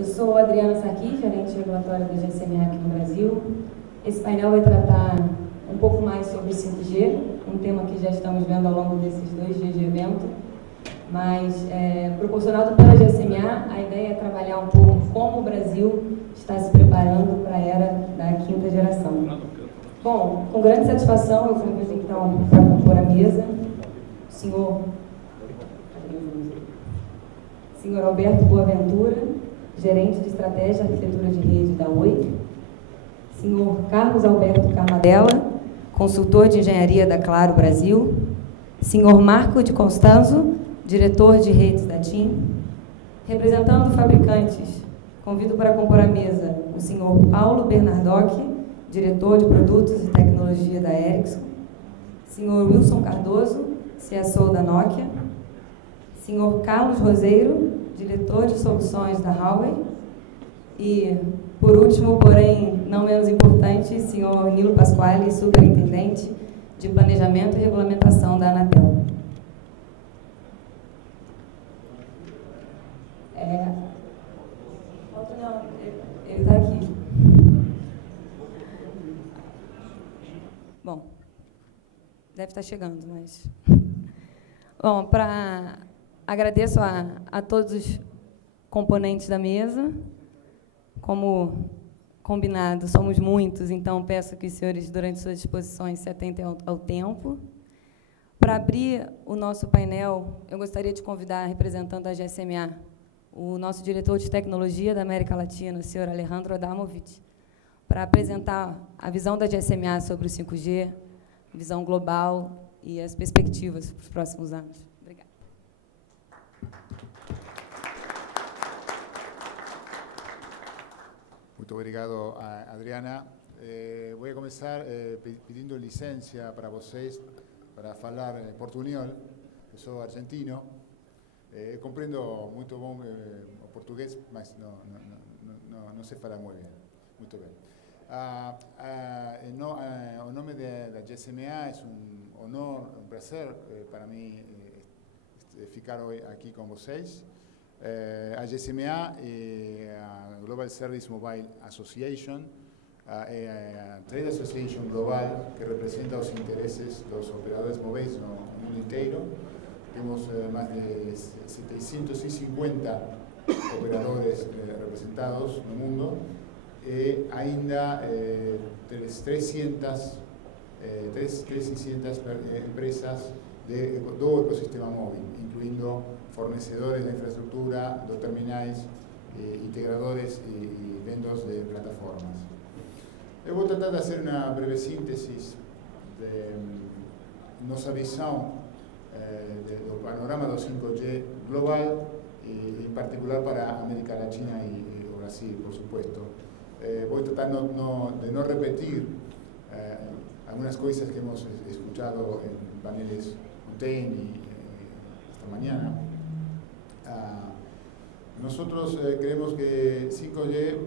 Eu sou Adriana Saqui, gerente regulatória da GSMA aqui no Brasil. Esse painel vai tratar um pouco mais sobre 5G, um tema que já estamos vendo ao longo desses 2 dias de evento, mas proporcionado pela GSMA, a ideia é trabalhar um pouco como o Brasil está se preparando para a era da 5ª geração. Bom, com grande satisfação, eu convido então para compor a mesa o senhor Alberto Boaventura, gerente de estratégia e arquitetura de rede da Oi, senhor Carlos Alberto Carmadella, consultor de engenharia da Claro Brasil, senhor Marco de Constanzo, diretor de redes da TIM, representando fabricantes, convido para compor a mesa o senhor Paulo Bernardoc, diretor de produtos e tecnologia da Ericsson, senhor Wilson Cardoso, CSO da Nokia, senhor Carlos Roseiro, diretor de soluções da Huawei, e, por último, porém não menos importante, senhor Nilo Pasquale, superintendente de planejamento e regulamentação da Anatel. Não, ele está aqui. Bom, deve estar chegando, mas... Bom, agradeço a todos os componentes da mesa. Como combinado, somos muitos, então peço que os senhores, durante suas exposições, se atentem ao tempo. Para abrir o nosso painel, eu gostaria de convidar, representando a GSMA, o nosso diretor de tecnologia da América Latina, o senhor Alejandro Adamovich, para apresentar a visão da GSMA sobre o 5G, visão global e as perspectivas para os próximos anos. Obrigada. Muito obrigado, Adriana. Vou começar pedindo licença para vocês para falar portunhol. Eu sou argentino. Compreendo muito bom o português, mas não sei falar muito bem. Muito bem. O nome da GSMA é honor, prazer para mim ficar hoje aqui com vocês. A GSMA é a Global Service Mobile Association, é a Trade Association global que representa os interesses dos operadores móveis no mundo inteiro. Temos mais de 750 operadores representados no mundo e ainda 300 empresas do ecossistema móvel, incluindo fornecedores de infraestructura, dos terminais, integradores e vendas de plataformas. Eu vou tratar de fazer uma breve síntese de nossa visão do panorama do 5G global e em particular para a América Latina e o Brasil, por supuesto. Vou tratar de não repetir algumas coisas que hemos escuchado em paneles UTN esta mañana. Nosotros creemos que 5G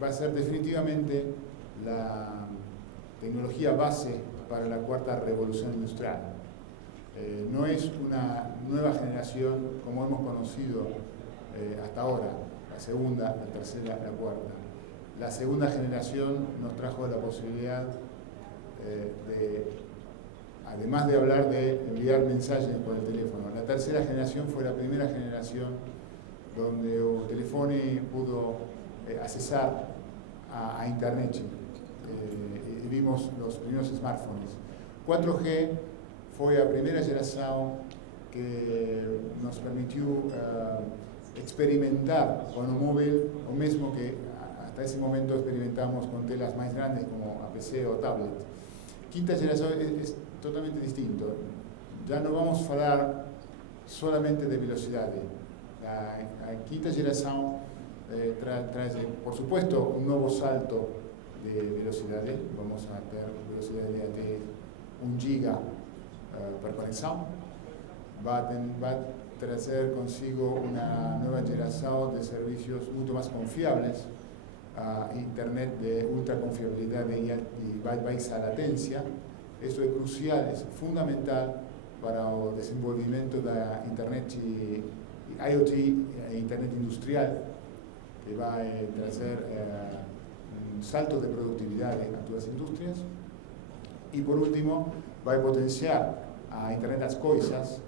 va a ser definitivamente la tecnología base para la 4ª revolución industrial. No es una nueva generación como hemos conocido hasta ahora, la segunda, la tercera, la 4ª. La 2ª generación nos trajo la posibilidad además de hablar de enviar mensajes por el teléfono. La 3ª generación fue la primera generación donde el teléfono pudo accesar a Internet y vimos los primeros smartphones. 4G fue la primera generación que nos permitió experimentar con un móvil, o mismo que hasta ese momento experimentamos con telas más grandes como PC o tablet. 5ª generación es totalmente distinto. Ya no vamos a hablar solamente de velocidad. La 5ª generación trae, por supuesto, un nuevo salto de velocidades. Vamos a tener velocidades de hasta 1 giga por conexión. Va a traer consigo una nueva generación de servicios mucho más confiables, Internet de ultra confiabilidad y baja latencia. Eso es crucial, es fundamental para el desenvolvimiento de Internet IoT e Internet industrial. que va a traer un salto de productividad a todas las industrias. Y por último, va a potenciar a Internet las Cosas,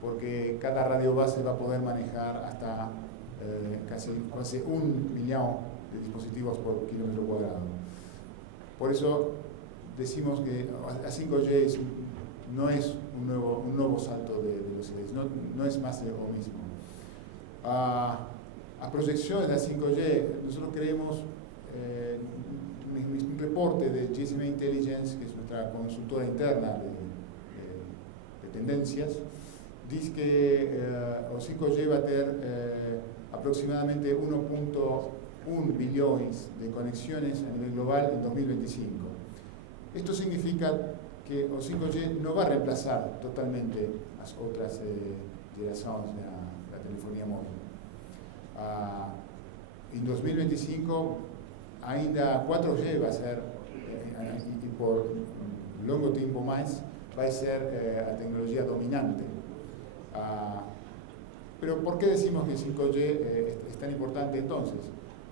porque cada radio base va a poder manejar hasta casi 1 millón de dispositivos por kilómetro cuadrado. Por eso decimos que a 5G no es un nuevo salto de velocidades, no es más de lo mismo. A proyecciones de 5G, nosotros creemos, un reporte de GSMA Intelligence, que es nuestra consultora interna de tendencias, dice que el 5G va a tener aproximadamente 1.1 billones de conexiones a nivel global en 2025. Esto significa que el 5G no va a reemplazar totalmente las otras generaciones de la telefonía móvil. En 2025, ainda 4G va a ser, y por largo tiempo más, va a ser la tecnología dominante. Pero ¿por qué decimos que 5G es tan importante entonces?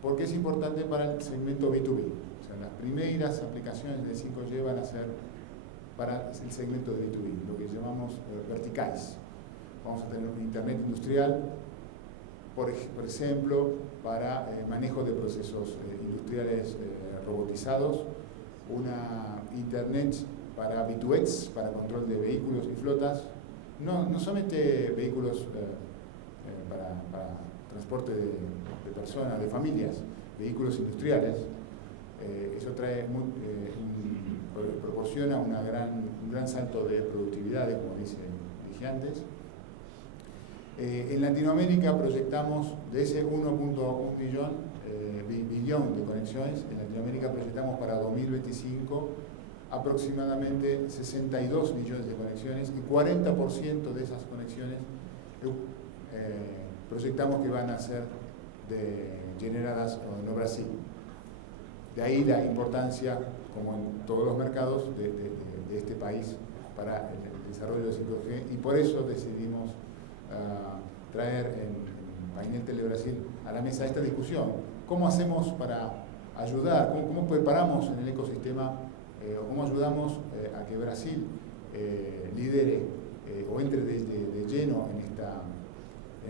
Porque es importante para el segmento B2B. O sea, las primeras aplicaciones de 5G van a ser para el segmento de B2B, lo que llamamos verticales. Vamos a tener un Internet industrial, por ejemplo, para manejo de procesos industriales robotizados, una Internet para B2X, para control de vehículos y flotas, no solamente vehículos para transporte de personas, de familias, vehículos industriales. Eso proporciona un gran salto de productividad, como dije antes. En Latinoamérica proyectamos de ese 1.1 billón de conexiones, en Latinoamérica proyectamos para 2025 aproximadamente 62 millones de conexiones y 40% de esas conexiones proyectamos que van a ser generadas en Brasil. De ahí la importancia, como en todos los mercados, de este país para el desarrollo de 5G, y por eso decidimos traer en Painel Telebrasil a la mesa esta discusión. ¿Cómo hacemos para ayudar? ¿Cómo preparamos en el ecosistema? ¿Cómo ayudamos a que Brasil lidere o entre de lleno en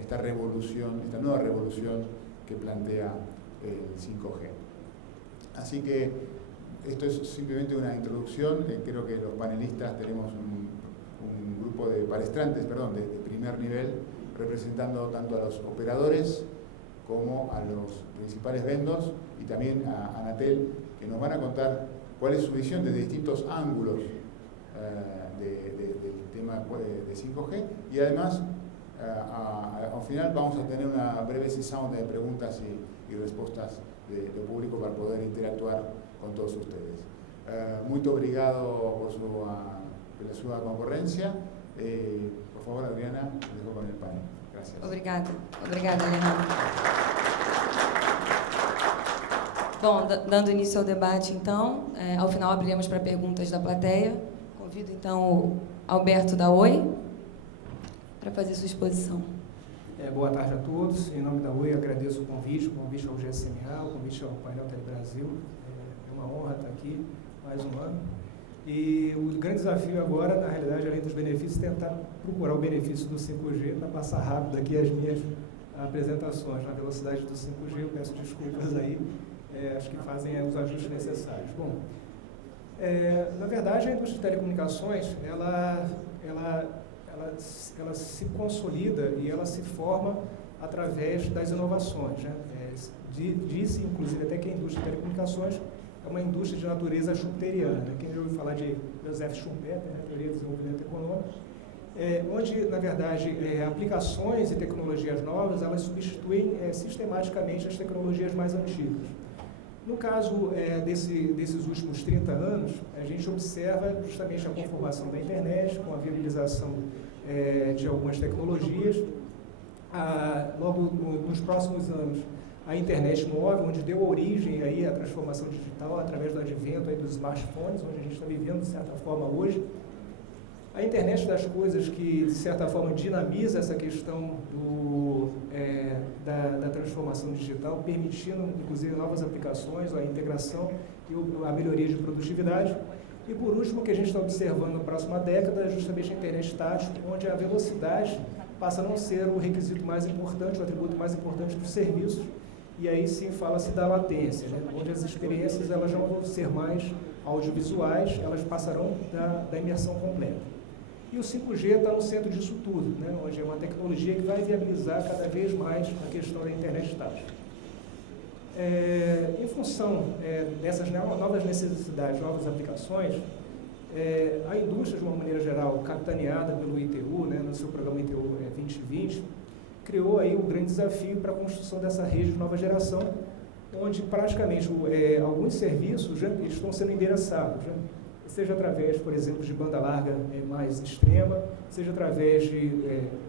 esta revolución, esta nueva revolución que plantea el 5G? Así que esto es simplemente una introducción. Creo que los panelistas tenemos un grupo de palestrantes, de primer nivel, representando tanto a los operadores como a los principales vendors y también a Anatel, que nos van a contar cuál es su visión desde distintos ángulos del tema de 5G, y además al final vamos a tener una breve sesión de preguntas y respuestas del público para poder interactuar con todos ustedes. Muito obrigado pela sua concorrência. Por favor, Adriana, dejo con el panel. Gracias. Obrigada, Leonardo. Bom, dando início ao debate, então, ao final abriremos para perguntas da plateia. Convido, então, o Alberto da Oi para fazer sua exposição. Boa tarde a todos. Em nome da Oi, agradeço o convite ao GSMA, o convite ao Painel Telebrasil. É uma honra estar aqui mais um ano. E o grande desafio agora, na realidade, além dos benefícios, é tentar procurar o benefício do 5G para passar rápido aqui as minhas apresentações. Na velocidade do 5G, eu peço desculpas aí, acho que fazem os ajustes necessários. Bom, na verdade, a indústria de telecomunicações, ela se consolida e ela se forma através das inovações, né? Disse, inclusive, até que a indústria de telecomunicações é uma indústria de natureza schumpeteriana. Quem já ouviu falar de Joseph Schumpeter, né, teoria do desenvolvimento econômico, onde, na verdade, aplicações e tecnologias novas, elas substituem sistematicamente as tecnologias mais antigas. No caso desses últimos 30 anos, a gente observa justamente a conformação da internet, com a viabilização de algumas tecnologias. Logo nos próximos anos, a internet móvel, onde deu origem aí à transformação digital através do advento aí dos smartphones, onde a gente está vivendo de certa forma hoje. A internet das coisas que, de certa forma, dinamiza essa questão da transformação digital, permitindo, inclusive, novas aplicações, a integração e a melhoria de produtividade. E, por último, o que a gente está observando na próxima década é justamente a internet estática, onde a velocidade passa a não ser o requisito mais importante, o atributo mais importante dos serviços, e aí sim fala-se da latência, né? Onde as experiências elas não vão ser mais audiovisuais, elas passarão da imersão completa. E o 5G está no centro disso tudo, né? Onde é uma tecnologia que vai viabilizar cada vez mais a questão da internet estática. Em função dessas novas necessidades, novas aplicações, a indústria, de uma maneira geral, capitaneada pelo ITU, né, no seu programa ITU 2020, criou aí um grande desafio para a construção dessa rede de nova geração, onde praticamente alguns serviços já estão sendo endereçados, já, seja através, por exemplo, de banda larga mais extrema, seja através de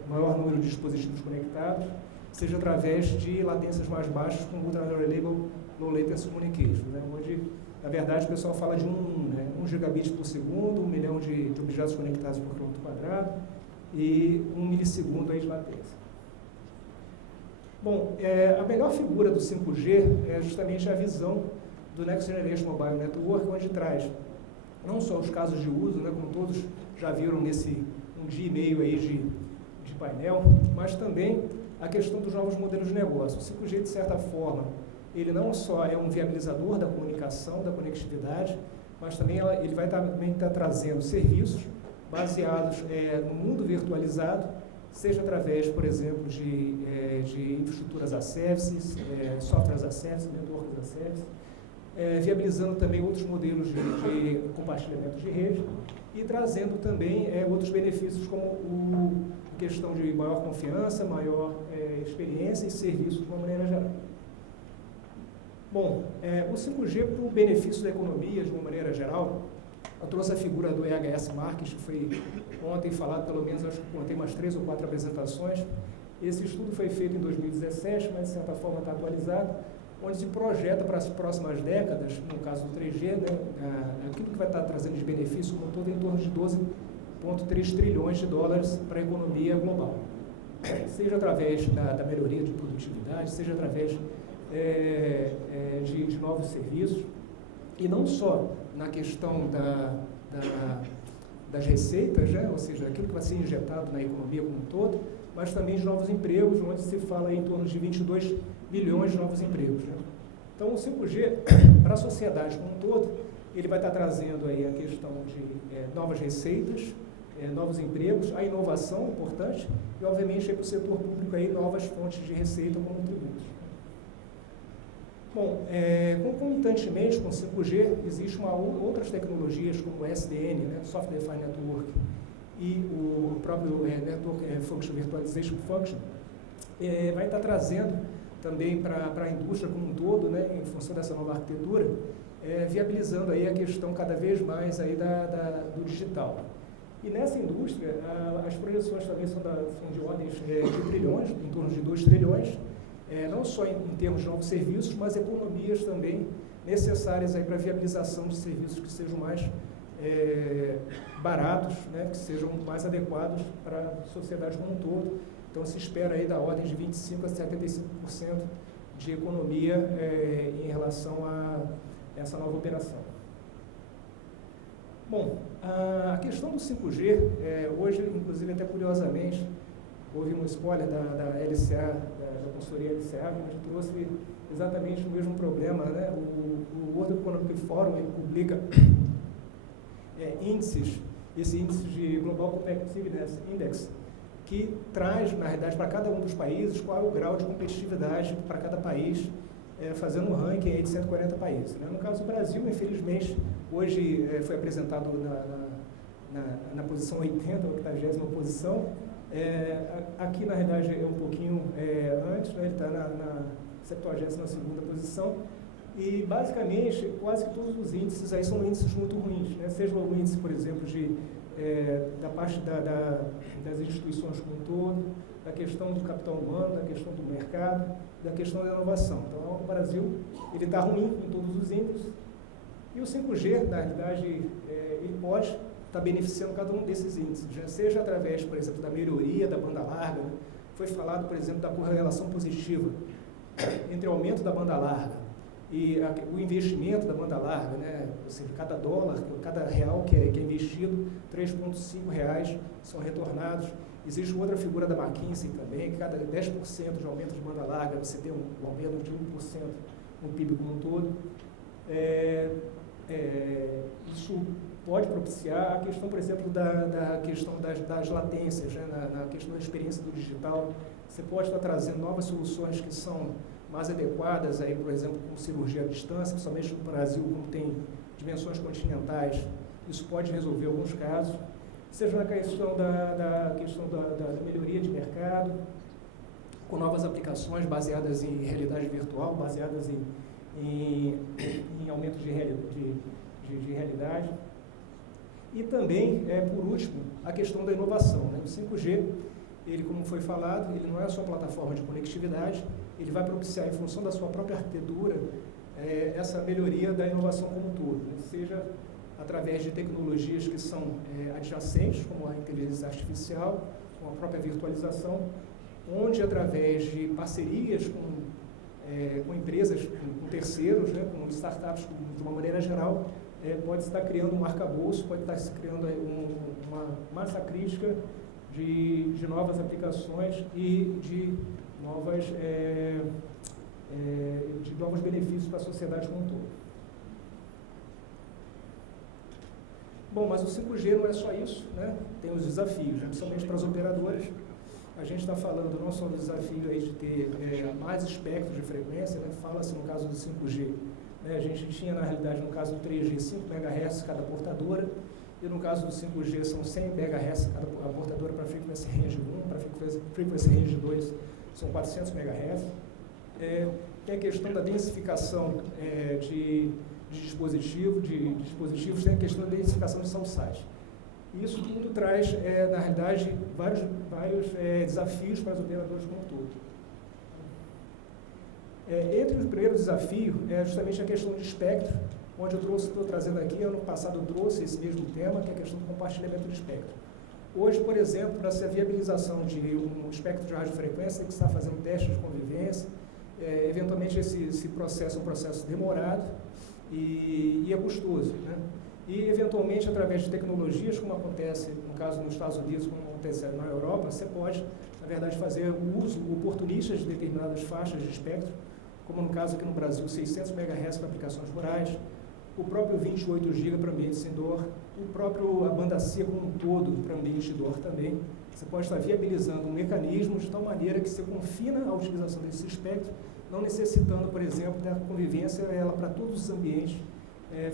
maior número de dispositivos conectados, seja através de latências mais baixas com Ultra Reliable Low Latency Communication, né, onde, na verdade, o pessoal fala de 1 gigabit por segundo, 1 milhão de objetos conectados por quilômetro quadrado e 1 milissegundo aí de latência. Bom, a melhor figura do 5G é justamente a visão do Next Generation Mobile Network, onde traz não só os casos de uso, né, como todos já viram nesse 1 dia e meio aí de painel, mas também a questão dos novos modelos de negócio. O 5G, de certa forma, ele não só é um viabilizador da comunicação, da conectividade, mas também ele vai estar trazendo serviços baseados no mundo virtualizado, seja através, por exemplo, de infraestruturas as services, softwares as services, networks as services, viabilizando também outros modelos de compartilhamento de rede e trazendo também outros benefícios como a questão de maior confiança, maior experiência e serviços de uma maneira geral. Bom, o 5G para o benefício da economia de uma maneira geral, eu trouxe a figura do EHS Market, que foi ontem falado, pelo menos, acho que contei umas 3 ou 4 apresentações. Esse estudo foi feito em 2017, mas de certa forma está atualizado, onde se projeta para as próximas décadas, no caso do 3G, né, aquilo que vai estar trazendo de benefício, como todo, em torno de 12,3 trilhões de dólares para a economia global. Seja através da melhoria de produtividade, seja através de novos serviços, e não só na questão das receitas, né? Ou seja, aquilo que vai ser injetado na economia como um todo, mas também de novos empregos, onde se fala aí em torno de 22 milhões de novos empregos, né? Então, o 5G, para a sociedade como um todo, ele vai estar trazendo aí a questão de novas receitas, novos empregos, a inovação importante e, obviamente, para o setor público aí, novas fontes de receita como tributos. Bom, concomitantemente com o 5G, existem outras tecnologias como o SDN, né, Software Defined Network, e o próprio Network Function Virtualization Function, vai estar trazendo também para a indústria como um todo, né, em função dessa nova arquitetura, viabilizando aí a questão cada vez mais aí do digital. E nessa indústria, as projeções também são de ordens de trilhões, em torno de 2 trilhões, não só em termos de novos serviços, mas economias também necessárias aí para a viabilização de serviços que sejam mais baratos, né, que sejam mais adequados para a sociedade como um todo. Então, se espera aí da ordem de 25% a 75% de economia em relação a essa nova operação. Bom, a questão do 5G, hoje, inclusive, até curiosamente, houve um spoiler da LCA, da consultoria LCA, que trouxe exatamente o mesmo problema, né? O World Economic Forum publica índices, esse índice de Global Competitiveness Index, que traz, na realidade, para cada um dos países, qual é o grau de competitividade para cada país, fazendo um ranking aí de 140 países, né? No caso do Brasil, infelizmente, hoje foi apresentado na posição 80, 80ª posição. Aqui, na realidade, é um pouquinho antes, né? Ele está na 72ª posição. E, basicamente, quase que todos os índices aí são índices muito ruins, né? Seja o índice, por exemplo, da parte das instituições como um todo, da questão do capital humano, da questão do mercado, da questão da inovação. Então, o Brasil ele está ruim em todos os índices. E o 5G, na realidade, ele pode está beneficiando cada um desses índices, já seja através, por exemplo, da melhoria da banda larga, né? Foi falado, por exemplo, da correlação positiva entre o aumento da banda larga e o investimento da banda larga, né? Ou seja, cada dólar, cada real que é investido, 3,5 reais são retornados. Existe outra figura da McKinsey também, que cada 10% de aumento de banda larga, você tem um aumento de 1% no PIB como um todo. Isso pode propiciar a questão, por exemplo, da questão das latências, né? na questão da experiência do digital. Você pode estar trazendo novas soluções que são mais adequadas, aí, por exemplo, com cirurgia à distância, principalmente no Brasil, como tem dimensões continentais, isso pode resolver alguns casos. Seja na questão da melhoria de mercado, com novas aplicações baseadas em realidade virtual, baseadas em aumento de realidade. E também, por último, a questão da inovação, né? O 5G, ele, como foi falado, ele não é só plataforma de conectividade, ele vai propiciar, em função da sua própria arquitetura, essa melhoria da inovação como um todo, né? Seja através de tecnologias que são adjacentes, como a inteligência artificial, com a própria virtualização, onde, através de parcerias com empresas, com terceiros, né, com startups, de uma maneira geral, pode estar criando um arcabouço, pode estar se criando uma massa crítica de novas aplicações e de novos benefícios para a sociedade como um todo. Bom, mas o 5G não é só isso, né? Tem os desafios, né? Principalmente para as operadoras. A gente está falando não só do desafio aí de ter mais espectro de frequência, né? Fala-se no caso do 5G, né? A gente tinha, na realidade, no caso do 3G, 5 MHz cada portadora, e no caso do 5G são 100 MHz cada portadora para frequência range 1, para frequência range 2 são 400 MHz. Tem a questão da densificação de dispositivos, tem a questão da densificação de cell site. Isso tudo traz, na realidade, vários desafios para os operadores como um todo. Entre o primeiro desafio é justamente a questão de espectro, onde estou trazendo aqui, ano passado eu trouxe esse mesmo tema, que é a questão do compartilhamento de espectro. Hoje, por exemplo, para a viabilização de um espectro de radiofrequência, tem que estar fazendo testes de convivência, eventualmente esse processo é um processo demorado e é custoso, né? E, eventualmente, através de tecnologias, como acontece, no caso, nos Estados Unidos, como acontece na Europa, você pode, na verdade, fazer uso oportunista de determinadas faixas de espectro, como no caso aqui no Brasil, 600 MHz para aplicações rurais, o próprio 28 GB para ambientes indoor, a banda C como um todo para ambiente indoor também. Você pode estar viabilizando um mecanismo de tal maneira que você confina a utilização desse espectro, não necessitando, por exemplo, da convivência ela para todos os ambientes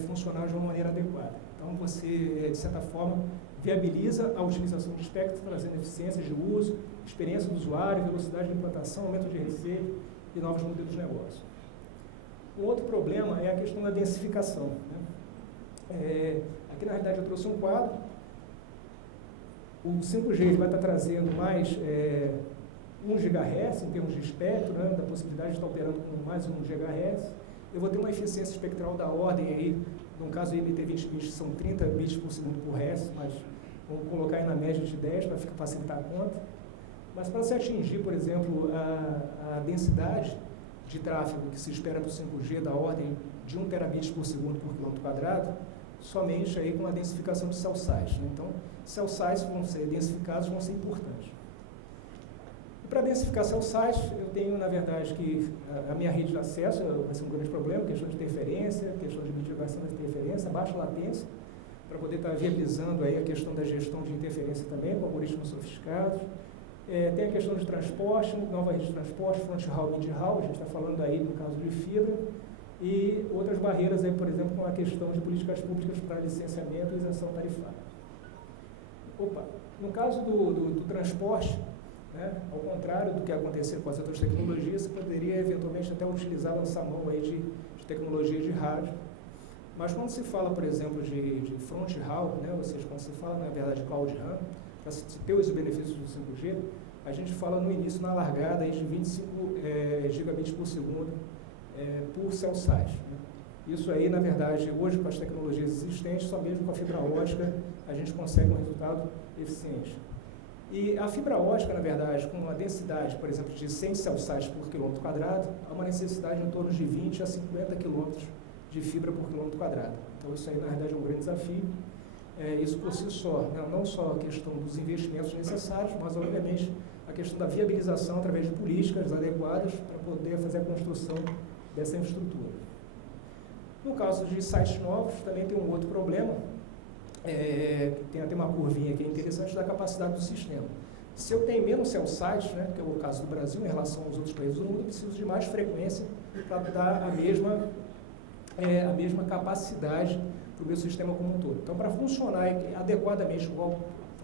funcionar de uma maneira adequada. Então, você, de certa forma, viabiliza a utilização de espectro, trazendo eficiências de uso, experiência do usuário, velocidade de implantação, aumento de receita e novos modelos de negócio. Um outro problema é a questão da densificação, né? Aqui, na realidade, eu trouxe um quadro. O 5G vai estar trazendo mais 1 GHz em termos de espectro, né, da possibilidade de estar operando com mais 1 GHz. Eu vou ter uma eficiência espectral da ordem aí, no caso do IMT2020 são 30 bits por segundo por hertz, mas vamos colocar aí na média de 10 para facilitar a conta. Mas para se atingir, por exemplo, a densidade de tráfego que se espera para o 5G da ordem de 1 terabit por segundo por quilômetro quadrado, somente aí com a densificação de cell sites, né? Então, cell sites vão ser densificados, vão ser importantes. Para densificar cell sites, eu tenho, na verdade, que a minha rede de acesso vai ser um grande problema, questão de interferência, questão de mitigação da interferência, baixa latência, para poder estar viabilizando aí a questão da gestão de interferência também, com algoritmos sofisticados. Tem a questão de transporte, nova rede de transporte, front haul, mid haul, a gente está falando aí no caso de fibra, e outras barreiras aí, por exemplo, com a questão de políticas públicas para licenciamento e isenção tarifária. No caso do transporte, né, ao contrário do que aconteceu com as outras tecnologias, você poderia eventualmente até utilizar, lançar mão aí de tecnologia de rádio. Mas quando se fala, por exemplo, de front haul, né, ou seja, quando se fala, na verdade, de Cloud RAN, para se ter os benefícios do 5G, a gente fala no início, na largada, aí de 25 gigabits por segundo por cell site, né? Isso aí, na verdade, hoje com as tecnologias existentes, só mesmo com a fibra ótica a gente consegue um resultado eficiente. E a fibra ótica, na verdade, com uma densidade, por exemplo, de 100 celsius por quilômetro quadrado, há uma necessidade em torno de 20 a 50 quilômetros de fibra por quilômetro quadrado. Então, isso aí, na verdade, é um grande desafio. Isso por si só, né? Não só a questão dos investimentos necessários, mas, obviamente, a questão da viabilização através de políticas adequadas para poder fazer a construção dessa infraestrutura. No caso de sites novos, também tem um outro problema, tem até uma curvinha que é interessante, da capacidade do sistema. Se eu tenho menos cell sites, né, que é o caso do Brasil, em relação aos outros países do mundo, eu preciso de mais frequência para dar a mesma capacidade para o meu sistema como um todo. Então, para funcionar adequadamente igual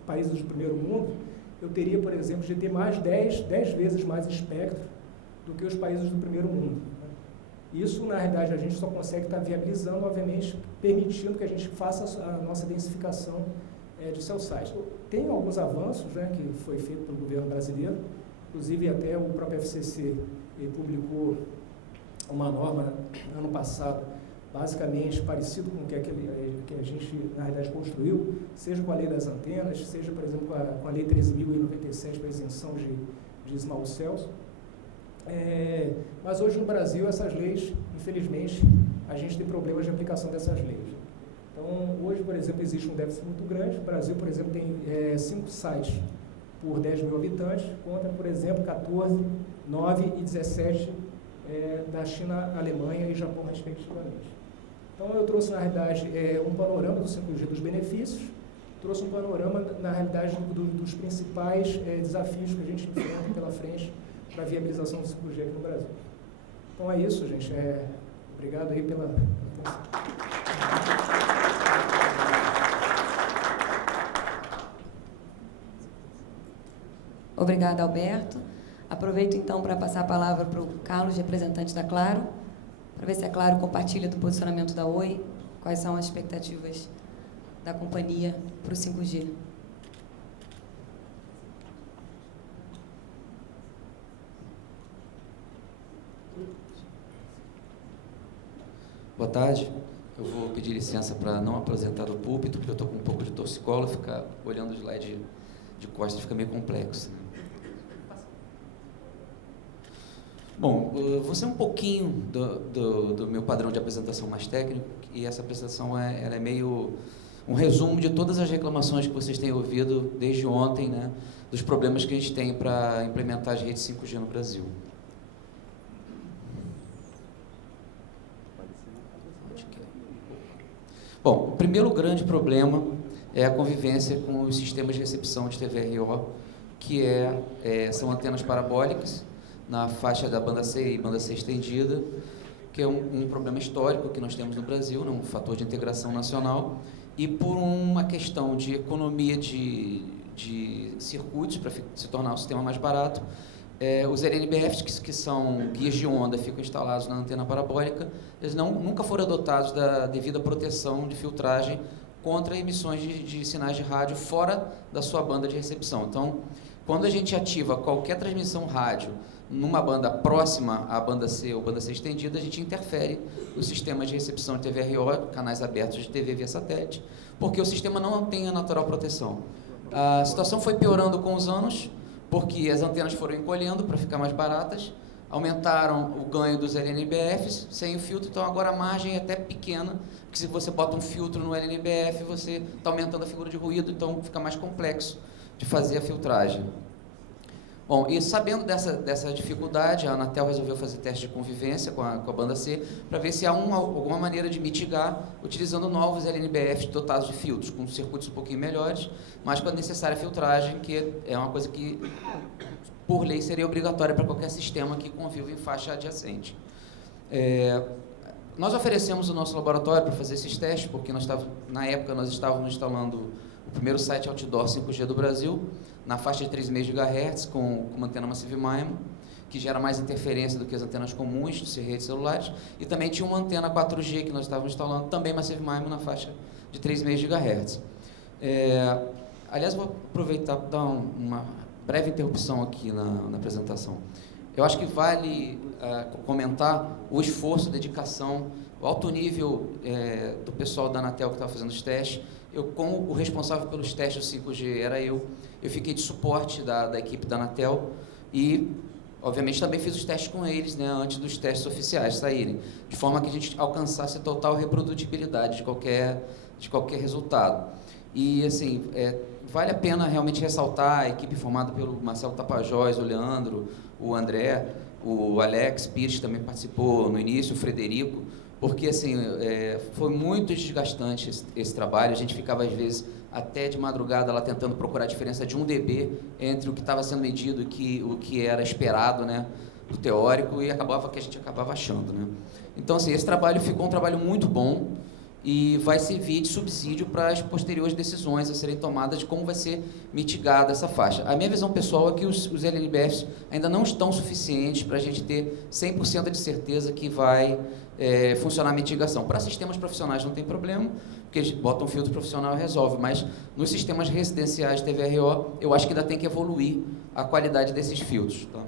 países do primeiro mundo, eu teria, por exemplo, de ter mais 10 vezes mais espectro do que os países do primeiro mundo. Isso, na realidade, a gente só consegue estar viabilizando, obviamente, permitindo que a gente faça a nossa densificação de cell sites. Tem alguns avanços, né, que foi feito pelo governo brasileiro, inclusive até o próprio FCC publicou uma norma ano passado, basicamente parecido com o que a gente, na realidade, construiu, seja com a lei das antenas, seja, por exemplo, com a lei 13.097 para isenção de small cells. Mas hoje no Brasil, essas leis, infelizmente, a gente tem problemas de aplicação dessas leis. Então, hoje, por exemplo, existe um déficit muito grande. O Brasil, por exemplo, tem 5 sites por 10 mil habitantes, contra, por exemplo, 14, 9 e 17 da China, Alemanha e Japão, respectivamente. Então, eu trouxe, na realidade, um panorama do 5G dos benefícios, trouxe um panorama, na realidade, dos principais desafios que a gente enfrenta pela frente para a viabilização do 5G aqui no Brasil. Então, é isso, gente. Obrigado aí pela atenção. Obrigada, Alberto. Aproveito, então, para passar a palavra para o Carlos, representante da Claro, para ver se a Claro compartilha do posicionamento da Oi, quais são as expectativas da companhia para o 5G. Boa tarde. Eu vou pedir licença para não apresentar o púlpito, porque eu estou com um pouco de torcicolo, ficar olhando o slide de costas fica meio complexo. Bom, vou ser um pouquinho do meu padrão de apresentação mais técnico, e essa apresentação ela é meio um resumo de todas as reclamações que vocês têm ouvido desde ontem, né, dos problemas que a gente tem para implementar as redes 5G no Brasil. Bom, o primeiro grande problema é a convivência com os sistemas de recepção de TVRO, que são antenas parabólicas na faixa da banda C e banda C estendida, que é um problema histórico que nós temos no Brasil, né, um fator de integração nacional, e por uma questão de economia de circuitos, para se tornar o sistema mais barato, os LNBFs, que são guias de onda, ficam instalados na antena parabólica, eles nunca foram dotados da devida proteção de filtragem contra emissões de sinais de rádio fora da sua banda de recepção. Então, quando a gente ativa qualquer transmissão rádio numa banda próxima à banda C ou banda C estendida, a gente interfere no sistema de recepção de TVRO, canais abertos de TV via satélite, porque o sistema não tem a natural proteção. A situação foi piorando com os anos, porque as antenas foram encolhendo para ficar mais baratas, aumentaram o ganho dos LNBFs sem o filtro, então agora a margem é até pequena, porque se você bota um filtro no LNBF, você está aumentando a figura de ruído, então fica mais complexo de fazer a filtragem. Bom, e sabendo dessa dificuldade, a Anatel resolveu fazer teste de convivência com a banda C para ver se há alguma maneira de mitigar utilizando novos LNBFs dotados de filtros, com circuitos um pouquinho melhores, mas com a necessária filtragem, que é uma coisa que, por lei, seria obrigatória para qualquer sistema que convive em faixa adjacente. Nós oferecemos o nosso laboratório para fazer esses testes, porque na época nós estávamos instalando o primeiro site outdoor 5G do Brasil, na faixa de 3,5 GHz, com uma antena Massive MIMO, que gera mais interferência do que as antenas comuns de redes celulares, e também tinha uma antena 4G que nós estávamos instalando, também Massive MIMO, na faixa de 3,5 GHz. Aliás, vou aproveitar para dar uma breve interrupção aqui na apresentação. Eu acho que vale comentar o esforço, a dedicação, o alto nível do pessoal da Anatel que estava fazendo os testes. Eu, como o responsável pelos testes do 5G era eu fiquei de suporte da equipe da Anatel e, obviamente, também fiz os testes com eles, né, antes dos testes oficiais saírem, de forma que a gente alcançasse total reprodutibilidade de qualquer resultado. E, assim, vale a pena realmente ressaltar a equipe formada pelo Marcelo Tapajós, o Leandro, o André, o Alex Pires também participou no início, o Frederico, porque assim, foi muito desgastante esse trabalho. A gente ficava, às vezes, até de madrugada lá tentando procurar a diferença de 1 dB entre o que estava sendo medido e o que era esperado, né, do teórico, e acabava que a gente acabava achando, né. Então, assim, esse trabalho ficou um trabalho muito bom e vai servir de subsídio para as posteriores decisões a serem tomadas de como vai ser mitigada essa faixa. A minha visão pessoal é que os LNBFs ainda não estão suficientes para a gente ter 100% de certeza que vai funcionar a mitigação. Para sistemas profissionais não tem problema, porque eles botam um filtro profissional e resolve, mas nos sistemas residenciais de TVRO, eu acho que ainda tem que evoluir a qualidade desses filtros. Tá?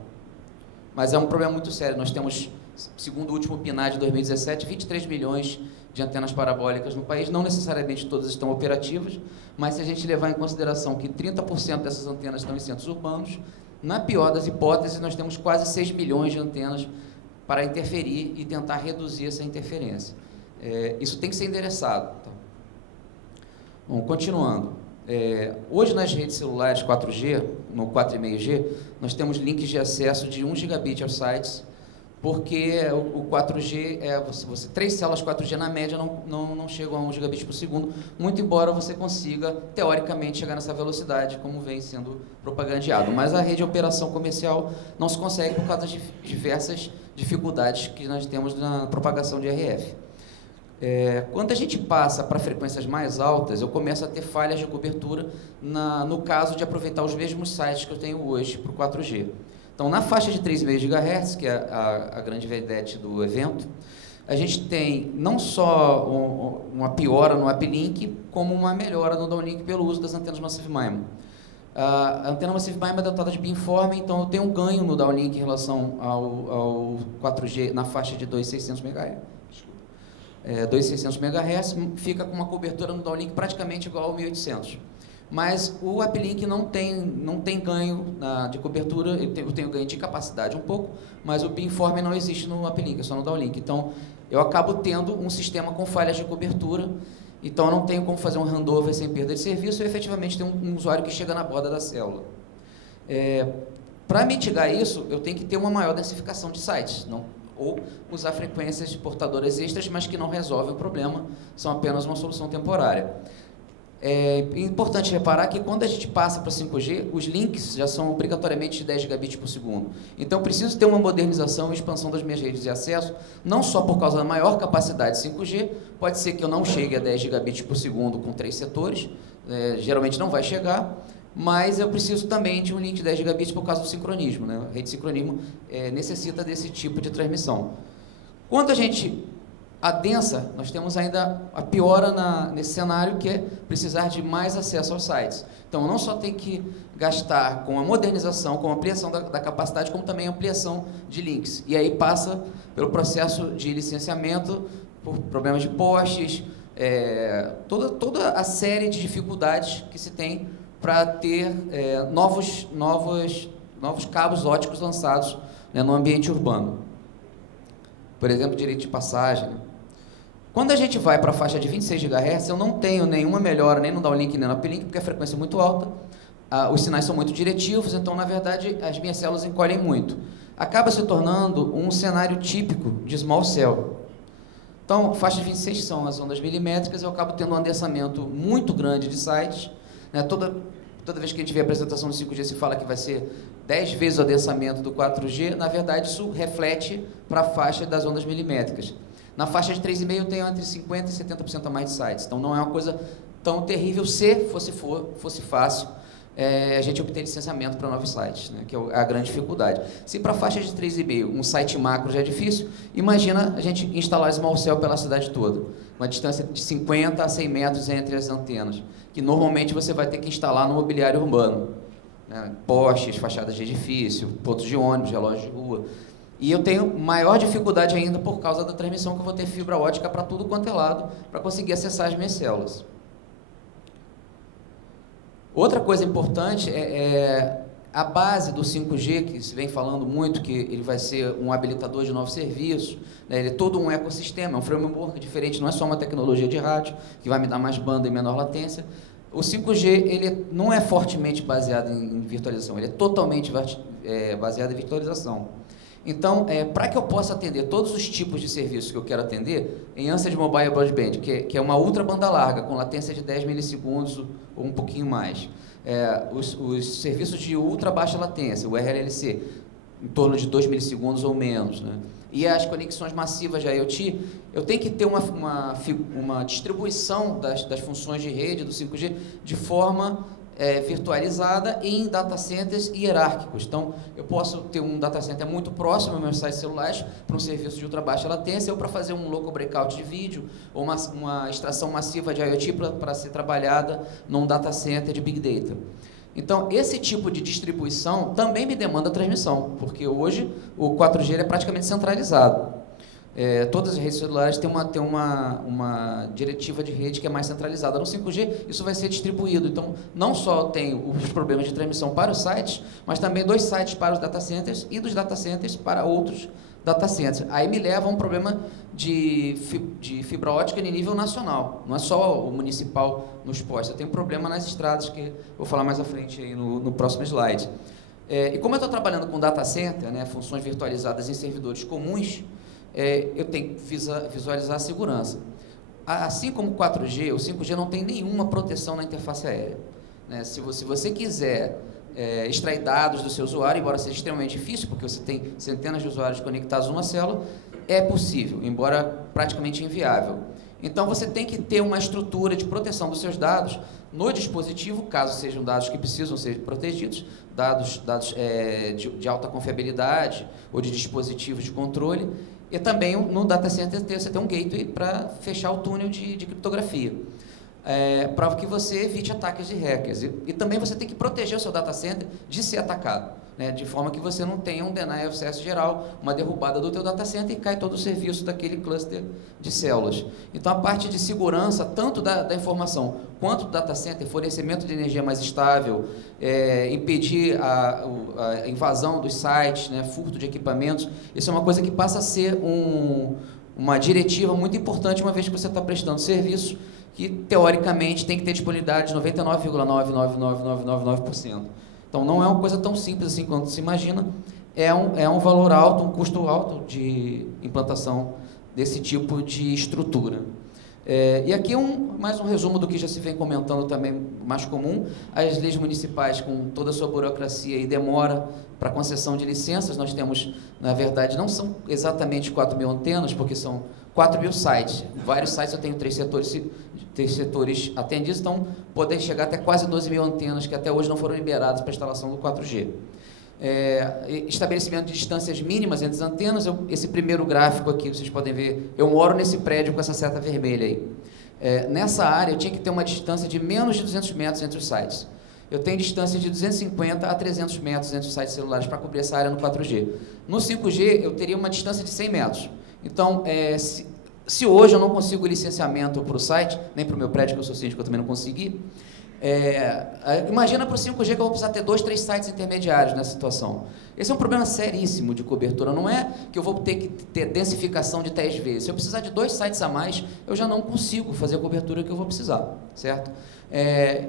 Mas é um problema muito sério. Nós temos, segundo o último PNAD de 2017, 23 milhões de antenas parabólicas no país. Não necessariamente todas estão operativas, mas se a gente levar em consideração que 30% dessas antenas estão em centros urbanos, na pior das hipóteses, nós temos quase 6 milhões de antenas para interferir e tentar reduzir essa interferência. Isso tem que ser endereçado. Tá? Bom, continuando. Hoje, nas redes celulares 4G, no 4,5G, nós temos links de acesso de 1 gigabit aos sites, porque o 4G, 3 células 4G na média não chegam a 1 gigabit por segundo, muito embora você consiga, teoricamente, chegar nessa velocidade, como vem sendo propagandeado. Mas a rede de operação comercial não se consegue por causa de diversas dificuldades que nós temos na propagação de RF. Quando a gente passa para frequências mais altas, eu começo a ter falhas de cobertura no caso de aproveitar os mesmos sites que eu tenho hoje para o 4G. Então, na faixa de 3,5 GHz, que é a grande vedete do evento, a gente tem não só uma piora no uplink, como uma melhora no downlink pelo uso das antenas Massive MIMO. A antena Massive MIMO é dotada de beamforming, então eu tenho um ganho no downlink em relação ao 4G na faixa de 2,600 MHz. 2,600 MHz, fica com uma cobertura no downlink praticamente igual ao 1.800. Mas o uplink não tem ganho de cobertura, eu tenho ganho de capacidade um pouco, mas o beamforming não existe no uplink, é só no downlink. Então, eu acabo tendo um sistema com falhas de cobertura, então eu não tenho como fazer um handover sem perda de serviço e efetivamente tem um usuário que chega na borda da célula. Para mitigar isso, eu tenho que ter uma maior densificação de sites, ou usar frequências portadoras extras, mas que não resolvem o problema, são apenas uma solução temporária. É importante reparar que quando a gente passa para 5G, os links já são obrigatoriamente de 10 gigabits por segundo. Então, eu preciso ter uma modernização e expansão das minhas redes de acesso, não só por causa da maior capacidade de 5G, pode ser que eu não chegue a 10 gigabits por segundo com 3 setores, geralmente não vai chegar, mas eu preciso também de um link de 10 gigabits por causa do sincronismo. Né? A rede de sincronismo necessita desse tipo de transmissão. Quando a gente adensa, nós temos ainda a piora nesse cenário, que é precisar de mais acesso aos sites. Então, não só tem que gastar com a modernização, com a ampliação da capacidade, como também a ampliação de links. E aí passa pelo processo de licenciamento, por problemas de postes, toda a série de dificuldades que se tem para ter novos cabos óticos lançados, né, no ambiente urbano. Por exemplo, direito de passagem. Quando a gente vai para a faixa de 26 GHz, eu não tenho nenhuma melhora nem no downlink nem no uplink, porque a frequência é muito alta, os sinais são muito diretivos, então, na verdade, as minhas células encolhem muito. Acaba se tornando um cenário típico de small cell. Então, faixa de 26 são as ondas milimétricas, eu acabo tendo um adensamento muito grande de sites, né, toda vez que a gente vê a apresentação do 5G, se fala que vai ser 10 vezes o adensamento do 4G, na verdade isso reflete para a faixa das ondas milimétricas. Na faixa de 3,5 eu tenho entre 50% e 70% a mais de sites, então não é uma coisa tão terrível se fosse fácil a gente obter licenciamento para novos sites, né, que é a grande dificuldade. Se para a faixa de 3,5 um site macro já é difícil, imagina a gente instalar small cell pela cidade toda, uma distância de 50 a 100 metros entre as antenas, que normalmente você vai ter que instalar no mobiliário urbano. né, postes, fachadas de edifício, pontos de ônibus, relógios de rua. E eu tenho maior dificuldade ainda por causa da transmissão, que eu vou ter fibra ótica para tudo quanto é lado, para conseguir acessar as minhas células. Outra coisa importante é a base do 5G, que se vem falando muito, que ele vai ser um habilitador de novos serviços, né? Ele é todo um ecossistema, é um framework diferente, não é só uma tecnologia de rádio, que vai me dar mais banda e menor latência. O 5G ele não é fortemente baseado em virtualização, ele é totalmente baseado em virtualização. Então, para que eu possa atender todos os tipos de serviços que eu quero atender, em ânsia de mobile broadband, que é uma ultra banda larga, com latência de 10 milissegundos ou um pouquinho mais, os serviços de ultra baixa latência, o RLLC, em torno de 2 milissegundos ou menos, né? E as conexões massivas de IoT, eu tenho que ter uma distribuição das funções de rede do 5G de forma virtualizada em data centers hierárquicos. Então, eu posso ter um data center muito próximo aos meus sites celulares para um serviço de ultra baixa latência ou para fazer um local breakout de vídeo ou uma extração massiva de IoT para ser trabalhada num data center de Big Data. Então, esse tipo de distribuição também me demanda transmissão, porque hoje o 4G é praticamente centralizado. Todas as redes celulares têm uma diretiva de rede que é mais centralizada. No 5G, isso vai ser distribuído. Então, não só tem os problemas de transmissão para os sites, mas também 2 sites para os data centers e dos data centers para outros data centers. Aí me leva a um problema de fibra ótica em nível nacional. Não é só o municipal nos postes. Eu tenho um problema nas estradas, que eu vou falar mais à frente aí no próximo slide. E como eu estou trabalhando com data center, né, funções virtualizadas em servidores comuns, eu tenho que visualizar a segurança. Assim como o 4G, o 5G não tem nenhuma proteção na interface aérea, né? Se você quiser extrair dados do seu usuário, embora seja extremamente difícil, porque você tem centenas de usuários conectados numa célula, é possível, embora praticamente inviável. Então, você tem que ter uma estrutura de proteção dos seus dados no dispositivo, caso sejam dados que precisam ser protegidos, dados de alta confiabilidade ou de dispositivos de controle. E também no data center você tem um gateway para fechar o túnel de criptografia, para que você evite ataques de hackers. E também você tem que proteger o seu data center de ser atacado, né, de forma que você não tenha um denial of access geral, uma derrubada do teu data center e cai todo o serviço daquele cluster de células. Então, a parte de segurança, tanto da informação quanto do data center, fornecimento de energia mais estável, impedir a invasão dos sites, né, furto de equipamentos, isso é uma coisa que passa a ser uma diretiva muito importante, uma vez que você está prestando serviço que, teoricamente, tem que ter disponibilidade de 99,99999%. Então, não é uma coisa tão simples assim quanto se imagina, é um valor alto, um custo alto de implantação desse tipo de estrutura. E aqui mais um resumo do que já se vem comentando também, mais comum, as leis municipais com toda a sua burocracia e demora para concessão de licenças. Nós temos, na verdade, não são exatamente 4.000 antenas, porque são 4.000 sites. Vários sites eu tenho 3 setores atendidos, então podem chegar até quase 12.000 antenas que até hoje não foram liberadas para a instalação do 4G. Estabelecimento de distâncias mínimas entre as antenas. Esse primeiro gráfico aqui, vocês podem ver, eu moro nesse prédio com essa seta vermelha aí. Nessa área eu tinha que ter uma distância de menos de 200 metros entre os sites. Eu tenho distância de 250 a 300 metros entre os sites celulares para cobrir essa área no 4G. No 5G eu teria uma distância de 100 metros. Então, se hoje eu não consigo licenciamento para o site, nem para o meu prédio, que eu sou síndico, eu também não consegui, imagina para o 5G que eu vou precisar ter 2, 3 sites intermediários nessa situação. Esse é um problema seríssimo de cobertura. Não é que eu vou ter que ter densificação de 10 vezes. Se eu precisar de 2 sites a mais, eu já não consigo fazer a cobertura que eu vou precisar, certo?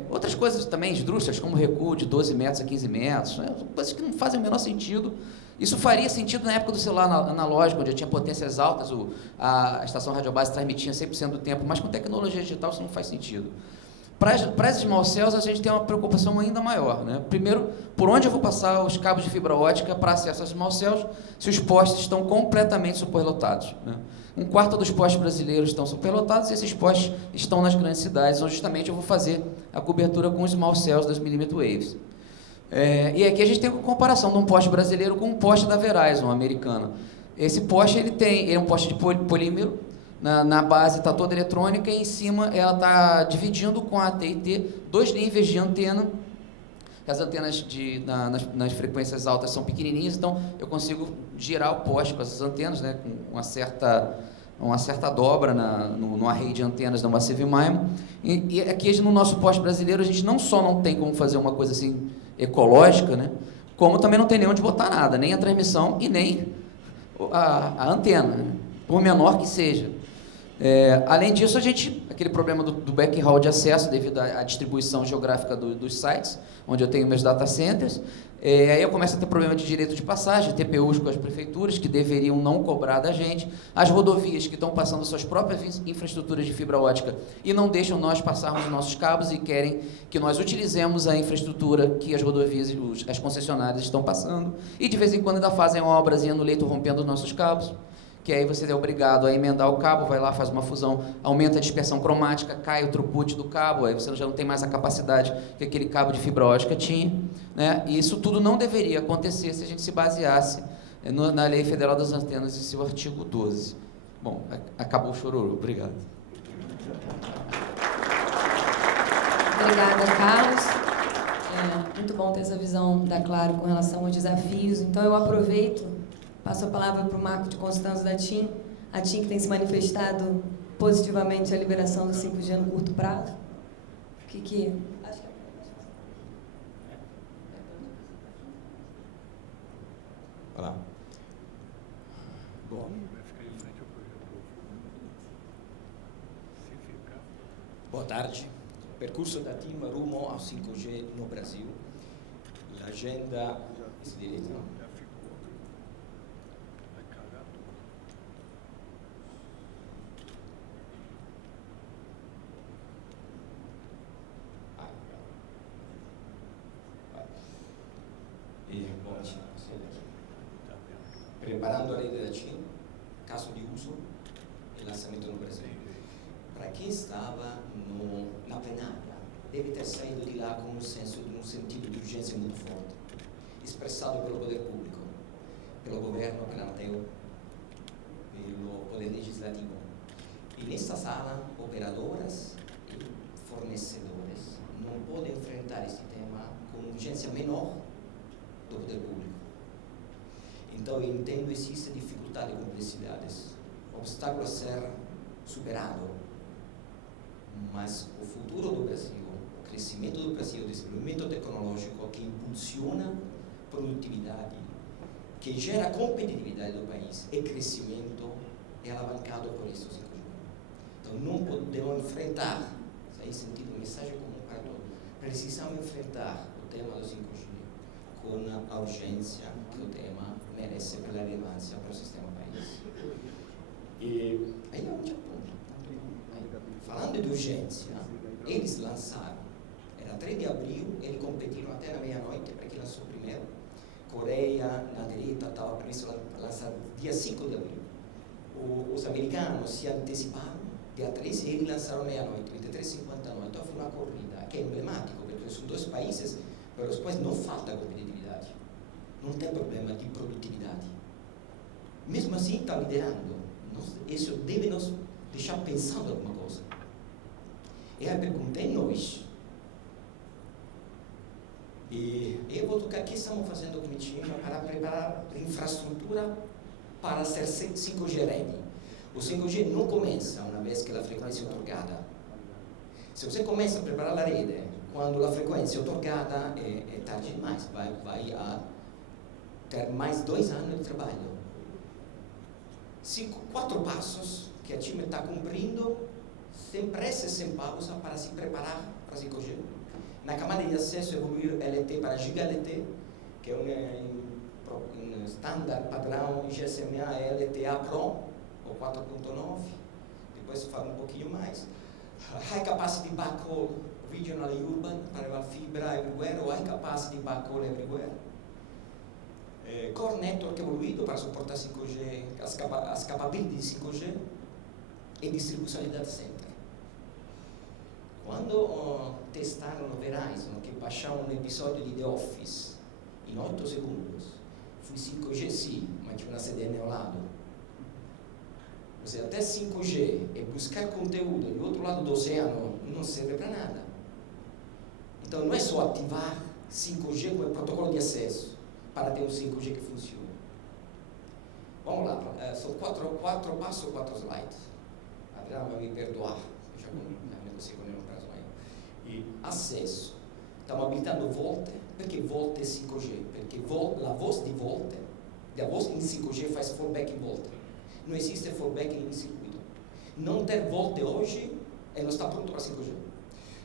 Outras coisas também esdrúxulas, como recuo de 12 metros a 15 metros, né? Coisas que não fazem o menor sentido. Isso faria sentido na época do celular analógico, onde eu tinha potências altas, a estação radiobase transmitia 100% do tempo, mas com tecnologia digital isso não faz sentido. Para as small cells, a gente tem uma preocupação ainda maior, né? Primeiro, por onde eu vou passar os cabos de fibra ótica para acesso às small cells, se os postes estão completamente superlotados, né? 1/4 dos postes brasileiros estão superlotados e esses postes estão nas grandes cidades, onde justamente eu vou fazer a cobertura com os small cells das millimeter waves. E aqui a gente tem uma comparação de um poste brasileiro com um poste da Verizon, americana. Esse poste ele é um poste de polímero. Na base está toda eletrônica e em cima ela está dividindo com a AT&T 2 níveis de antena As antenas nas frequências altas são pequenininhas, então eu consigo girar o poste com essas antenas, né, com uma certa dobra no array de antenas da Massive MIMO. E aqui no nosso poste brasileiro a gente não só não tem como fazer uma coisa assim ecológica, né, como também não tem nem onde botar nada, nem a transmissão e nem a antena, né, por menor que seja. Além disso, aquele problema do backhaul de acesso devido à distribuição geográfica dos sites, onde eu tenho meus data centers, aí eu começo a ter problema de direito de passagem, TPUs com as prefeituras, que deveriam não cobrar da gente, as rodovias que estão passando suas próprias infraestruturas de fibra ótica e não deixam nós passarmos os nossos cabos e querem que nós utilizemos a infraestrutura que as rodovias e as concessionárias estão passando, e de vez em quando ainda fazem obras no leito rompendo os nossos cabos, que aí você é obrigado a emendar o cabo, vai lá, faz uma fusão, aumenta a dispersão cromática, cai o throughput do cabo, aí você já não tem mais a capacidade que aquele cabo de fibra ótica tinha, né? E isso tudo não deveria acontecer se a gente se baseasse na Lei Federal das Antenas e seu artigo 12. Bom, acabou o chororô. Obrigado. Obrigada, Carlos. Muito bom ter essa visão da Claro com relação aos desafios. Então, eu aproveito, passo a palavra para o Marco de Constanzo da TIM, a TIM que tem se manifestado positivamente a liberação do 5G no curto prazo. O que acho que Olá. Bom. Boa tarde. Percurso da TIM rumo ao 5G no Brasil. L'agenda... Esse direito, não? Preparando a rede da TIM, caso de uso e lançamento no Brasil. Para quem estava na plenária, deve ter saído de lá com um sentido de urgência muito forte, expressado pelo poder público, pelo governo, pela Anatel, pelo poder legislativo. E nesta sala, operadoras e fornecedores não podem enfrentar este tema com urgência menor do poder público. Então, eu entendo que existe dificuldade e complexidades, obstáculo a ser superado, mas o futuro do Brasil, o crescimento do Brasil, o desenvolvimento tecnológico que impulsiona produtividade, que gera competitividade do país e crescimento, é alavancado por isso 5G. Então, não podemos enfrentar, se aí sentido a mensagem como para todos, precisamos enfrentar o tema do 5G com a urgência que o tema merece pela relevância para o sistema país. E aí é onde aponto. Falando de urgência, eles lançaram, era 3 de abril, eles competiram até na meia-noite, para quem lançou primeiro. Coreia, na direita, estava previsto lançar dia 5 de abril. Os americanos se anteciparam, dia 13, e eles lançaram meia-noite, 23h59. Então foi uma corrida, que é emblemático, porque são 2 países para os quais não falta competitividade. Não tem problema de produtividade. Mesmo assim, está liderando. Isso deve nos deixar pensando alguma coisa. E a pergunta é nós. E eu vou tocar o que estamos fazendo com o time para preparar a infraestrutura para ser 5G ready. O 5G não começa uma vez que a frequência é otorgada. Se você começa a preparar a rede quando a frequência é otorgada, é tarde demais. Vai a ter mais 2 anos de trabalho. 4 passos que a TIM está cumprindo, sem pressa e sem pausa, para se preparar para 5G. Na camada de acesso, evoluir LTE para GigaLTE, que é um standard padrão GSMA LTE Pro, ou 4.9. Depois fala um pouquinho mais. High Capacity Backhaul Regional e Urban, para levar fibra everywhere, ou High Capacity Backhaul everywhere. Core Network evoluído para suportar 5G, as capabilities de 5G e distribuição de data center. Quando testaram no Verizon, que baixaram um episódio de The Office em 8 segundos, foi 5G sim, mas tinha uma CDN ao lado. Ou seja, até 5G e buscar conteúdo do outro lado do oceano não serve para nada. Então não é só ativar 5G como protocolo de acesso para ter um 5G que funcione. Vamos lá, são quatro passos, 4 slides. Adriano vai me perdoar, eu já negociei com ele no prazo maior. E acesso. Estamos habilitando VoLTE. Perché VoLTE 5G? Perché la voz di VoLTE, la voz in 5G faz fallback in VoLTE. Não existe fallback em circuito. Não ter VoLTE hoje não está pronto para 5G.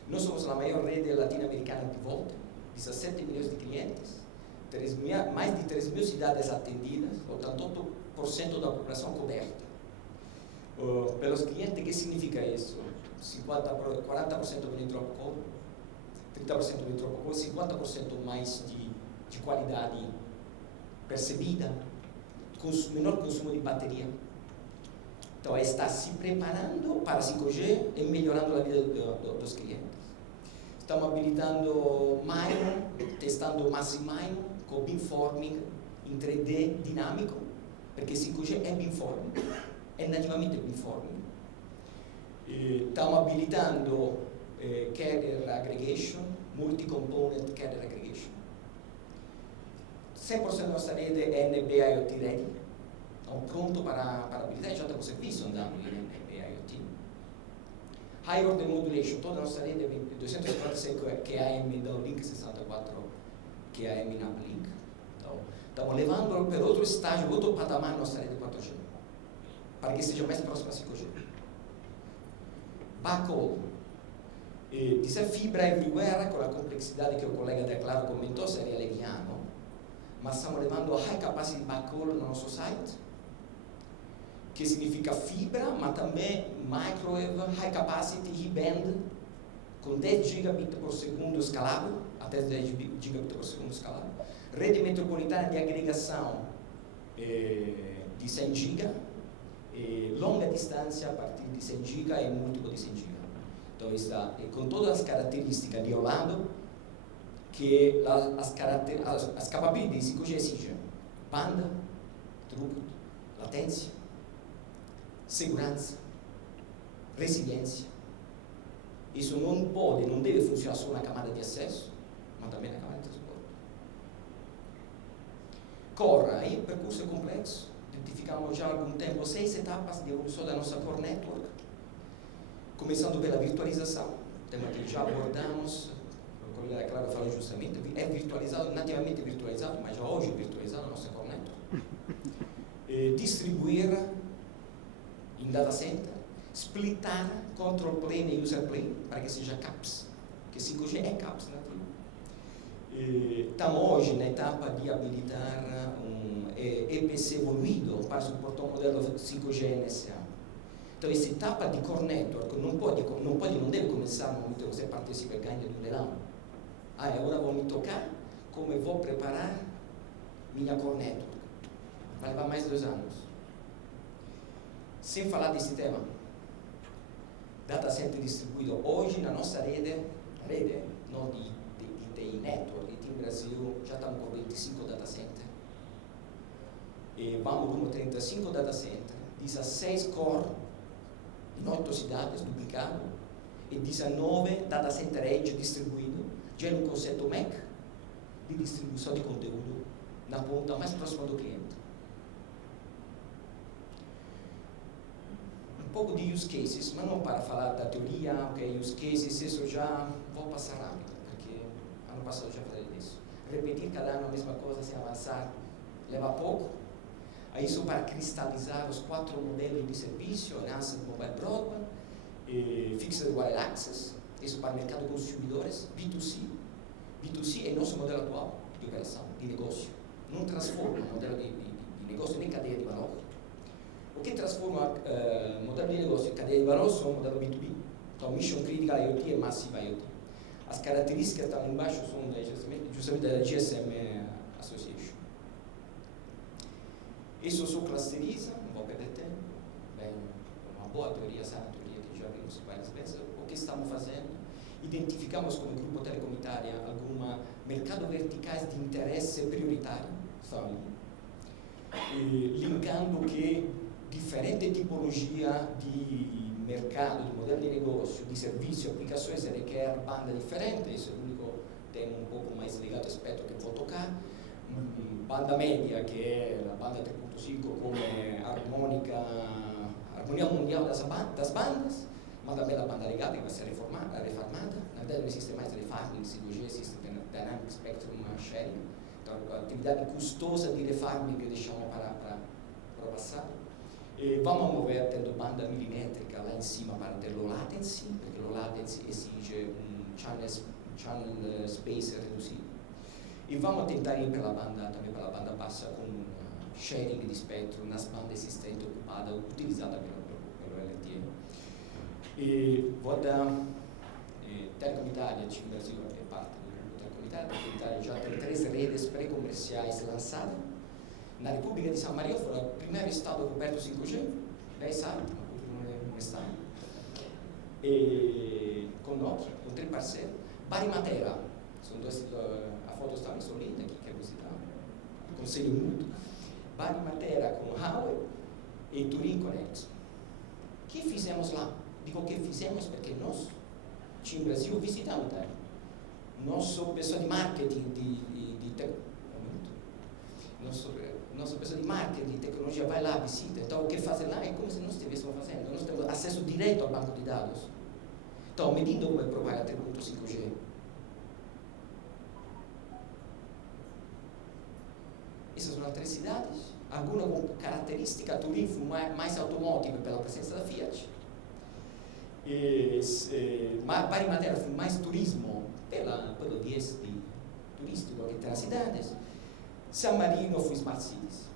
Nós somos a maior rede latino-americana de VoLTE, 17 milhões de clientes, mais de 3.000 cidades atendidas, 88% da população coberta. Pelos clientes, que significa isso? 40% do hidrocolo, 30% do hidrocolo, 50% mais de qualidade percebida, menor consumo de bateria. Então, está se preparando para 5G e melhorando a vida dos clientes. Estamos habilitando MIMO, testando Massive MIMO com beamforming em 3D dinâmico, porque 5G é beamforming, é nativamente beamforming. Estamos habilitando carrier aggregation, multi-component carrier aggregation. 100% da nossa rede é NB IoT ready, estamos prontos para habilitar, já temos serviço andando em NB IoT. High Order Modulation, toda a nossa rede é 245 QAM da Link 64 QAM na Link. Então, estamos levando para outro estágio, outro patamar nossa rede 4G, para que seja mais próxima a 5G. Backhaul. Dizer fibra everywhere, com a complexidade que o colega da Claro comentou, seria leviano, mas estamos levando a High Capacity Backhaul no nosso site, que significa fibra, mas também microwave, High Capacity E-band, com 10 gigabit por segundo escalável, até 10 gigabit por segundo escalável, rede metropolitana de agregação de 100 GB, longa distância a partir de 100 GB e múltiplo de 100 GB. Então, está com todas as características de Orlando que as capabilities de 5G exigem: banda, throughput, latência, segurança, resiliência. Isso não deve funcionar só na camada de acesso, mas também na camada de transporte. Core, aí o percurso é complexo. Identificamos já há algum tempo 6 etapas de evolução da nossa Core Network, começando pela virtualização, tema que já abordamos, o colega Claro falou justamente, é virtualizado, nativamente virtualizado, mas já hoje é virtualizado a nossa Core Network. Distribuir em data center, splitar control plane e user plane, para que seja CAPS, porque 5G é CAPS nativo. Estamos hoje na etapa de habilitar um EPC evoluído para suportar o modelo 5G NSA. Então, essa etapa de Core Network não deve começar no momento que você participa e ganha de um leilão. Agora vou me tocar como eu vou preparar minha Core Network. Vai levar mais 2 anos. Sem falar desse tema, data center distribuído. Hoje, na nossa rede não de TI Network, aqui no Brasil, já estamos com 25 data centers. E vamos rumo a 35 data centers, 16 core em 8 cidades, duplicado, e 19 data center edge distribuído, já no conceito MEC, de distribuição de conteúdo na ponta mais próxima do cliente. Um pouco de use cases, mas não para falar da teoria, ok, use cases, isso já vou passar rápido, porque ano passado já falei disso. Repetir cada ano a mesma coisa sem avançar leva pouco. Isso para cristalizar os 4 modelos de serviço, NAS Mobile Broadband, Fixed Wireless Access, isso para o mercado de consumidores, B2C. B2C é nosso modelo atual de operação, de negócio. Não transforma o modelo de negócio nem cadeia de valor. O que transforma o modelo de negócio em cadeia de valor são o modelo B2B. Então, Mission Critical IoT e Massive IoT. As características que estão embaixo são justamente da GSM Association. Isso só clusteriza, não vou perder tempo. Bem, uma boa teoria, essa teoria que já vimos várias vezes. O que estamos fazendo? Identificamos como grupo Telecom Italia alguns mercados verticais de interesse prioritário, sabe? Linkando que diferente tipologia de mercado, de modelo de negócio, de serviço, aplicações requer banda diferente. Isso é o único tema um pouco mais ligado ao aspecto que vou tocar. Banda média, que é a banda 3.5 como harmonia mundial das bandas, mas também a banda legada, que vai ser reformada. Na verdade, não existe mais refarming, 5G, existe Dynamic Spectrum Sharing. Então, a atividade custosa de refarming que deixamos para passar. E vamos mover tendo banda milimétrica lá em cima para ter low latency, porque low latency exige channel space reduzido. E vamos tentar ir também pela banda baixa com sharing de espectro nas bandas existentes ocupadas, utilizadas pelo LTE. E vou dar Telecom Italia, o Brasil é parte do Telecom Italia já tem 3 redes pré-comerciais lançadas. Na República de San Marino foi o primeiro estado coberto 5G, 10 anos, não está. E com Nokia, com 3 parceiros. Bari Matera, são 2, a foto está muito linda aqui, quer visitar. Conselho mútuo. Bari Matera com Huawei e Turin com Ericsson. O que fizemos lá? Digo o que fizemos porque nós, aqui no Brasil, visitamos, tá? Nós somos pessoas de marketing, nós somos pessoas de marketing, de tecnologia, vai lá, visita. Então, o que fazem lá é como se nós estivéssemos fazendo. Nós temos acesso direto ao banco de dados. Então, medindo como é provar a 3.5G. Essas são as 3 cidades. Alguma com característica, Turim foi mais automotive pela presença da Fiat. Bari Matera foi mais turismo pelo viés turístico que tem as cidades. San Marino foi Smart Cities.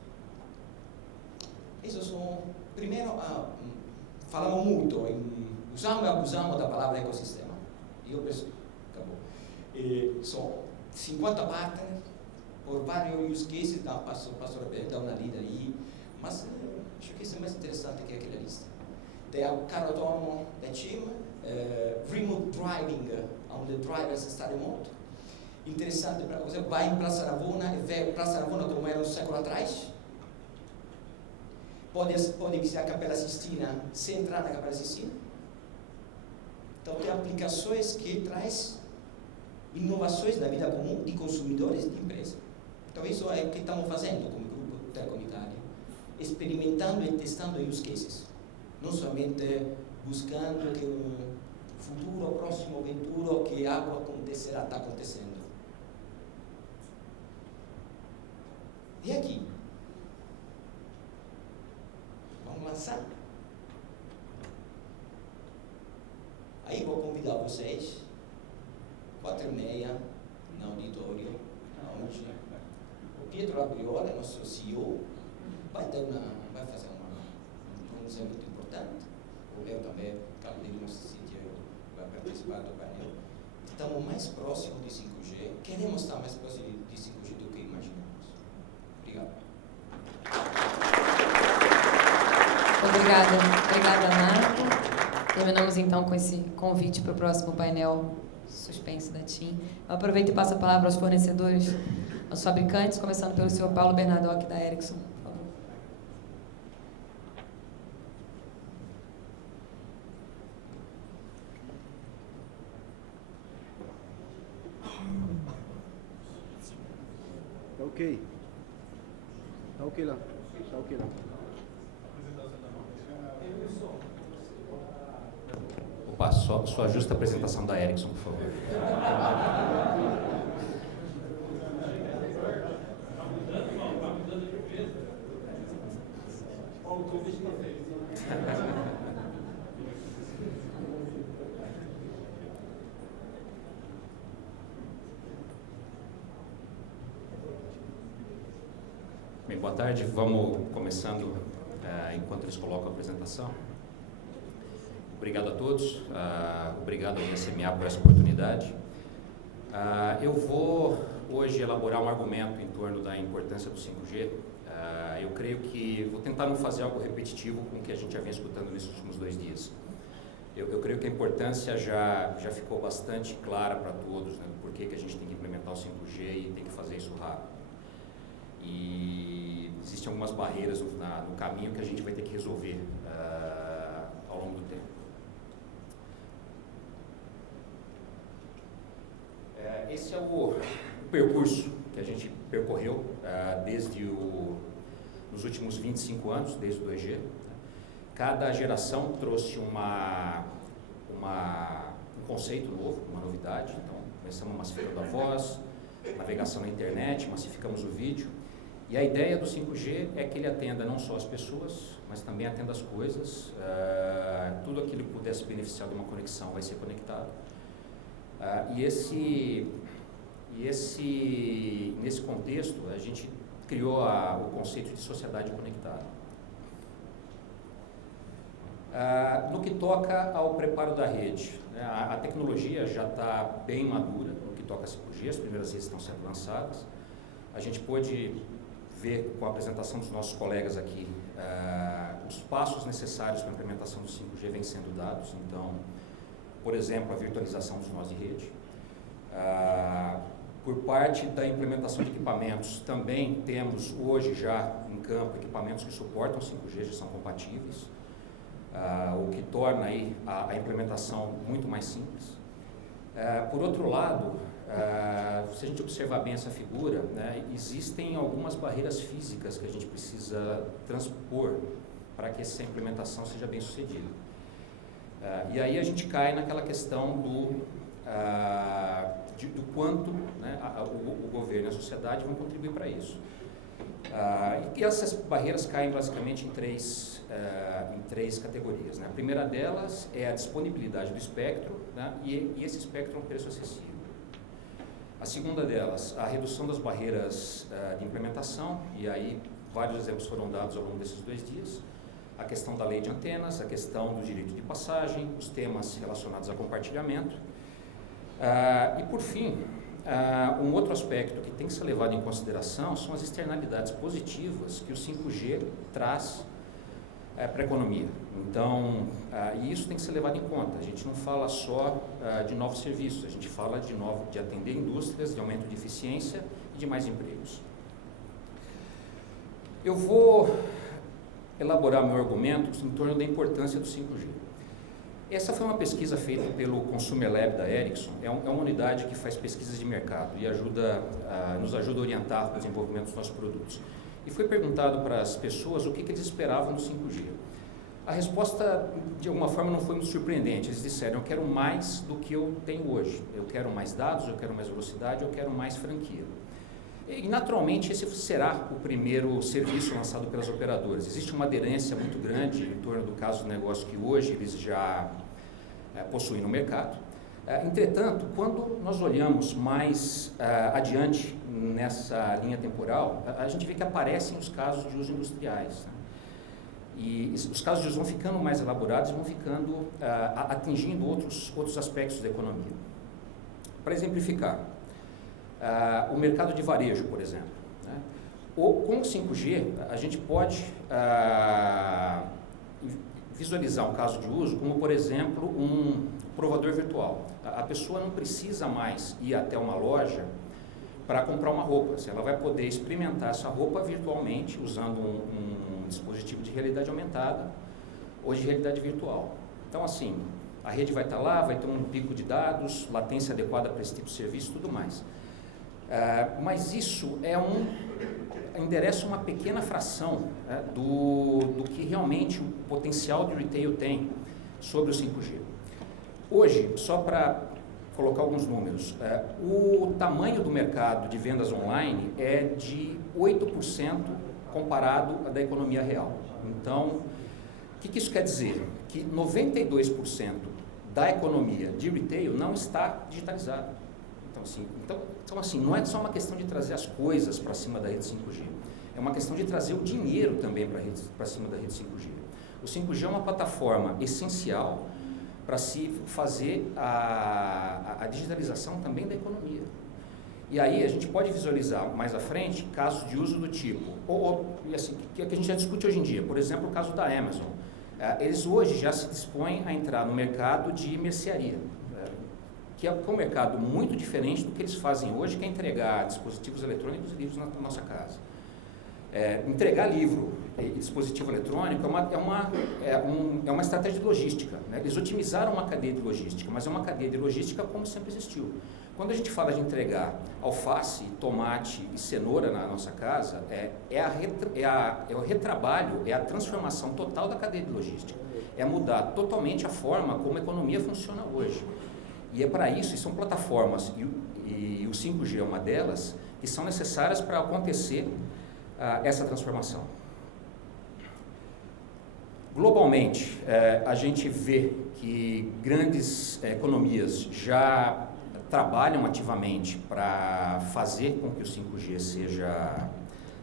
Isso são, primeiro, falamos muito, usamos e abusamos da palavra ecossistema. Eu penso, acabou. São 50 partners, por vários use cases, passo a dar uma lida aí, mas acho que isso é mais interessante que aquela lista. Tem o carro autônomo da China, remote driving, onde o driver está remoto. Interessante para você, vai em Praça Navona e vê Praça Navona como era um século atrás. Pode visitar a Capela Sistina sem entrar na Capela Sistina. Então, tem aplicações que traz inovações na vida comum de consumidores e de empresas. Então, isso é o que estamos fazendo como grupo Telecom Italia, experimentando e testando use cases. Não somente buscando que um futuro, próximo futuro, que algo acontecerá, está acontecendo. E aqui? Vamos lançar? Aí vou convidar vocês, 4h30, no auditório, onde o Pietro Labriola, nosso CEO, vai fazer um anúncio muito importante. O Leo também, Carlos de nosso sítio, vai participar do painel. Estamos mais próximos de 5G, queremos estar mais próximos de 5G do que imaginamos. Obrigado. Obrigada, Marco. Terminamos então com esse convite para o próximo painel suspense da TIM. Eu aproveito e passo a palavra aos fornecedores, aos fabricantes, começando pelo senhor Paulo Bernardoc, da Ericsson. Por favor. Tá ok. Tá ok lá. Tá ok lá. Opa, só ajusta a apresentação da Ericsson, por favor. Bem, boa tarde. Vamos começando enquanto eles colocam a apresentação. Obrigado a todos, obrigado ao SMA por essa oportunidade. Eu vou hoje elaborar um argumento em torno da importância do 5G. Eu creio que vou tentar não fazer algo repetitivo com o que a gente já vem escutando nesses últimos 2 dias. Eu creio que a importância já ficou bastante clara para todos, né, do porquê que a gente tem que implementar o 5G e tem que fazer isso rápido. E existem algumas barreiras no caminho que a gente vai ter que resolver ao longo do tempo. esse é o percurso que a gente percorreu nos últimos 25 anos, desde o 2G. Cada geração trouxe um conceito novo, uma novidade. Então, começamos massificando a voz, navegação na internet, massificamos o vídeo. E a ideia do 5G é que ele atenda não só as pessoas, mas também atenda as coisas. Tudo aquilo que pudesse beneficiar de uma conexão vai ser conectado. Nesse contexto, a gente criou o conceito de sociedade conectada. No que toca ao preparo da rede, né, a tecnologia já está bem madura no que toca a 5G, as primeiras redes estão sendo lançadas. A gente pôde ver com a apresentação dos nossos colegas aqui os passos necessários para a implementação do 5G vêm sendo dados. Então, por exemplo, a virtualização dos nós de rede. Por parte da implementação de equipamentos, também temos hoje já em campo equipamentos que suportam 5G, já são compatíveis, o que torna aí a implementação muito mais simples. Por outro lado, se a gente observar bem essa figura, né, existem algumas barreiras físicas que a gente precisa transpor para que essa implementação seja bem sucedida. E aí a gente cai naquela questão do quanto, né, o governo e a sociedade vão contribuir para isso. E essas barreiras caem basicamente em três categorias, né? A primeira delas é a disponibilidade do espectro, né, e esse espectro é um preço acessível. A segunda delas, a redução das barreiras de implementação, e aí vários exemplos foram dados ao longo desses 2 dias. A questão da lei de antenas, a questão do direito de passagem, os temas relacionados a compartilhamento. E por fim, um outro aspecto que tem que ser levado em consideração são as externalidades positivas que o 5G traz para a economia. Então, e isso tem que ser levado em conta. A gente não fala só de novos serviços, a gente fala de atender indústrias, de aumento de eficiência e de mais empregos. Eu vou elaborar meu argumento em torno da importância do 5G. Essa foi uma pesquisa feita pelo Consumer Lab da Ericsson, é uma unidade que faz pesquisas de mercado e nos ajuda a orientar o desenvolvimento dos nossos produtos. E foi perguntado para as pessoas o que eles esperavam do 5G. A resposta, de alguma forma, não foi muito surpreendente. Eles disseram, eu quero mais do que eu tenho hoje. Eu quero mais dados, eu quero mais velocidade, eu quero mais franquia. E, naturalmente, esse será o primeiro serviço lançado pelas operadoras. Existe uma aderência muito grande em torno do caso do negócio que hoje eles já possuem no mercado. Entretanto, quando nós olhamos mais adiante nessa linha temporal, a gente vê que aparecem os casos de uso industriais, né? E os casos de uso vão ficando mais elaborados e vão ficando atingindo outros aspectos da economia. Para exemplificar, o mercado de varejo, por exemplo, né? Com o 5G, a gente pode visualizar um caso de uso como, por exemplo, um provador virtual. A pessoa não precisa mais ir até uma loja para comprar uma roupa. Ela vai poder experimentar essa roupa virtualmente, usando um dispositivo de realidade aumentada ou de realidade virtual. Então, assim, a rede vai estar lá, vai ter um pico de dados, latência adequada para esse tipo de serviço e tudo mais. Mas isso endereça uma pequena fração do que realmente o potencial de retail tem sobre o 5G. Hoje, só para colocar alguns números, o tamanho do mercado de vendas online é de 8% comparado à da economia real. Então, o que isso quer dizer? Que 92% da economia de retail não está digitalizada. Então, assim, não é só uma questão de trazer as coisas para cima da rede 5G, é uma questão de trazer o dinheiro também para cima da rede 5G. O 5G é uma plataforma essencial para se fazer a digitalização também da economia. E aí a gente pode visualizar mais à frente casos de uso do tipo, que a gente já discute hoje em dia, por exemplo, o caso da Amazon. Eles hoje já se dispõem a entrar no mercado de mercearia, que é um mercado muito diferente do que eles fazem hoje, que é entregar dispositivos eletrônicos e livros na nossa casa. Entregar livro e dispositivo eletrônico é uma estratégia de logística, né? Eles otimizaram uma cadeia de logística, mas é uma cadeia de logística como sempre existiu. Quando a gente fala de entregar alface, tomate e cenoura na nossa casa, é o retrabalho, é a transformação total da cadeia de logística. É mudar totalmente a forma como a economia funciona hoje. E é para isso, e são plataformas, e o 5G é uma delas, que são necessárias para acontecer essa transformação. Globalmente, a gente vê que grandes economias já trabalham ativamente para fazer com que o 5G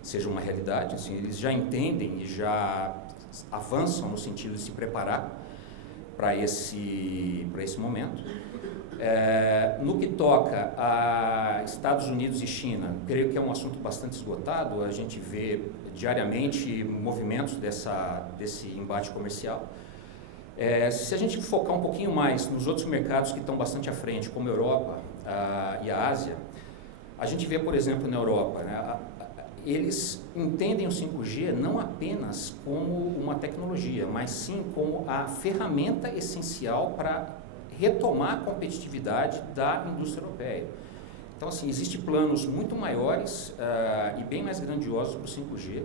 seja uma realidade. Assim, eles já entendem e já avançam no sentido de se preparar para esse momento. No que toca a Estados Unidos e China, creio que é um assunto bastante esgotado. A gente vê diariamente movimentos desse embate comercial. Se a gente focar um pouquinho mais nos outros mercados que estão bastante à frente, como a Europa e a Ásia, a gente vê, por exemplo, na Europa, né, eles entendem o 5G não apenas como uma tecnologia, mas sim como a ferramenta essencial para retomar a competitividade da indústria europeia. Então, assim, existem planos muito maiores e bem mais grandiosos para o 5G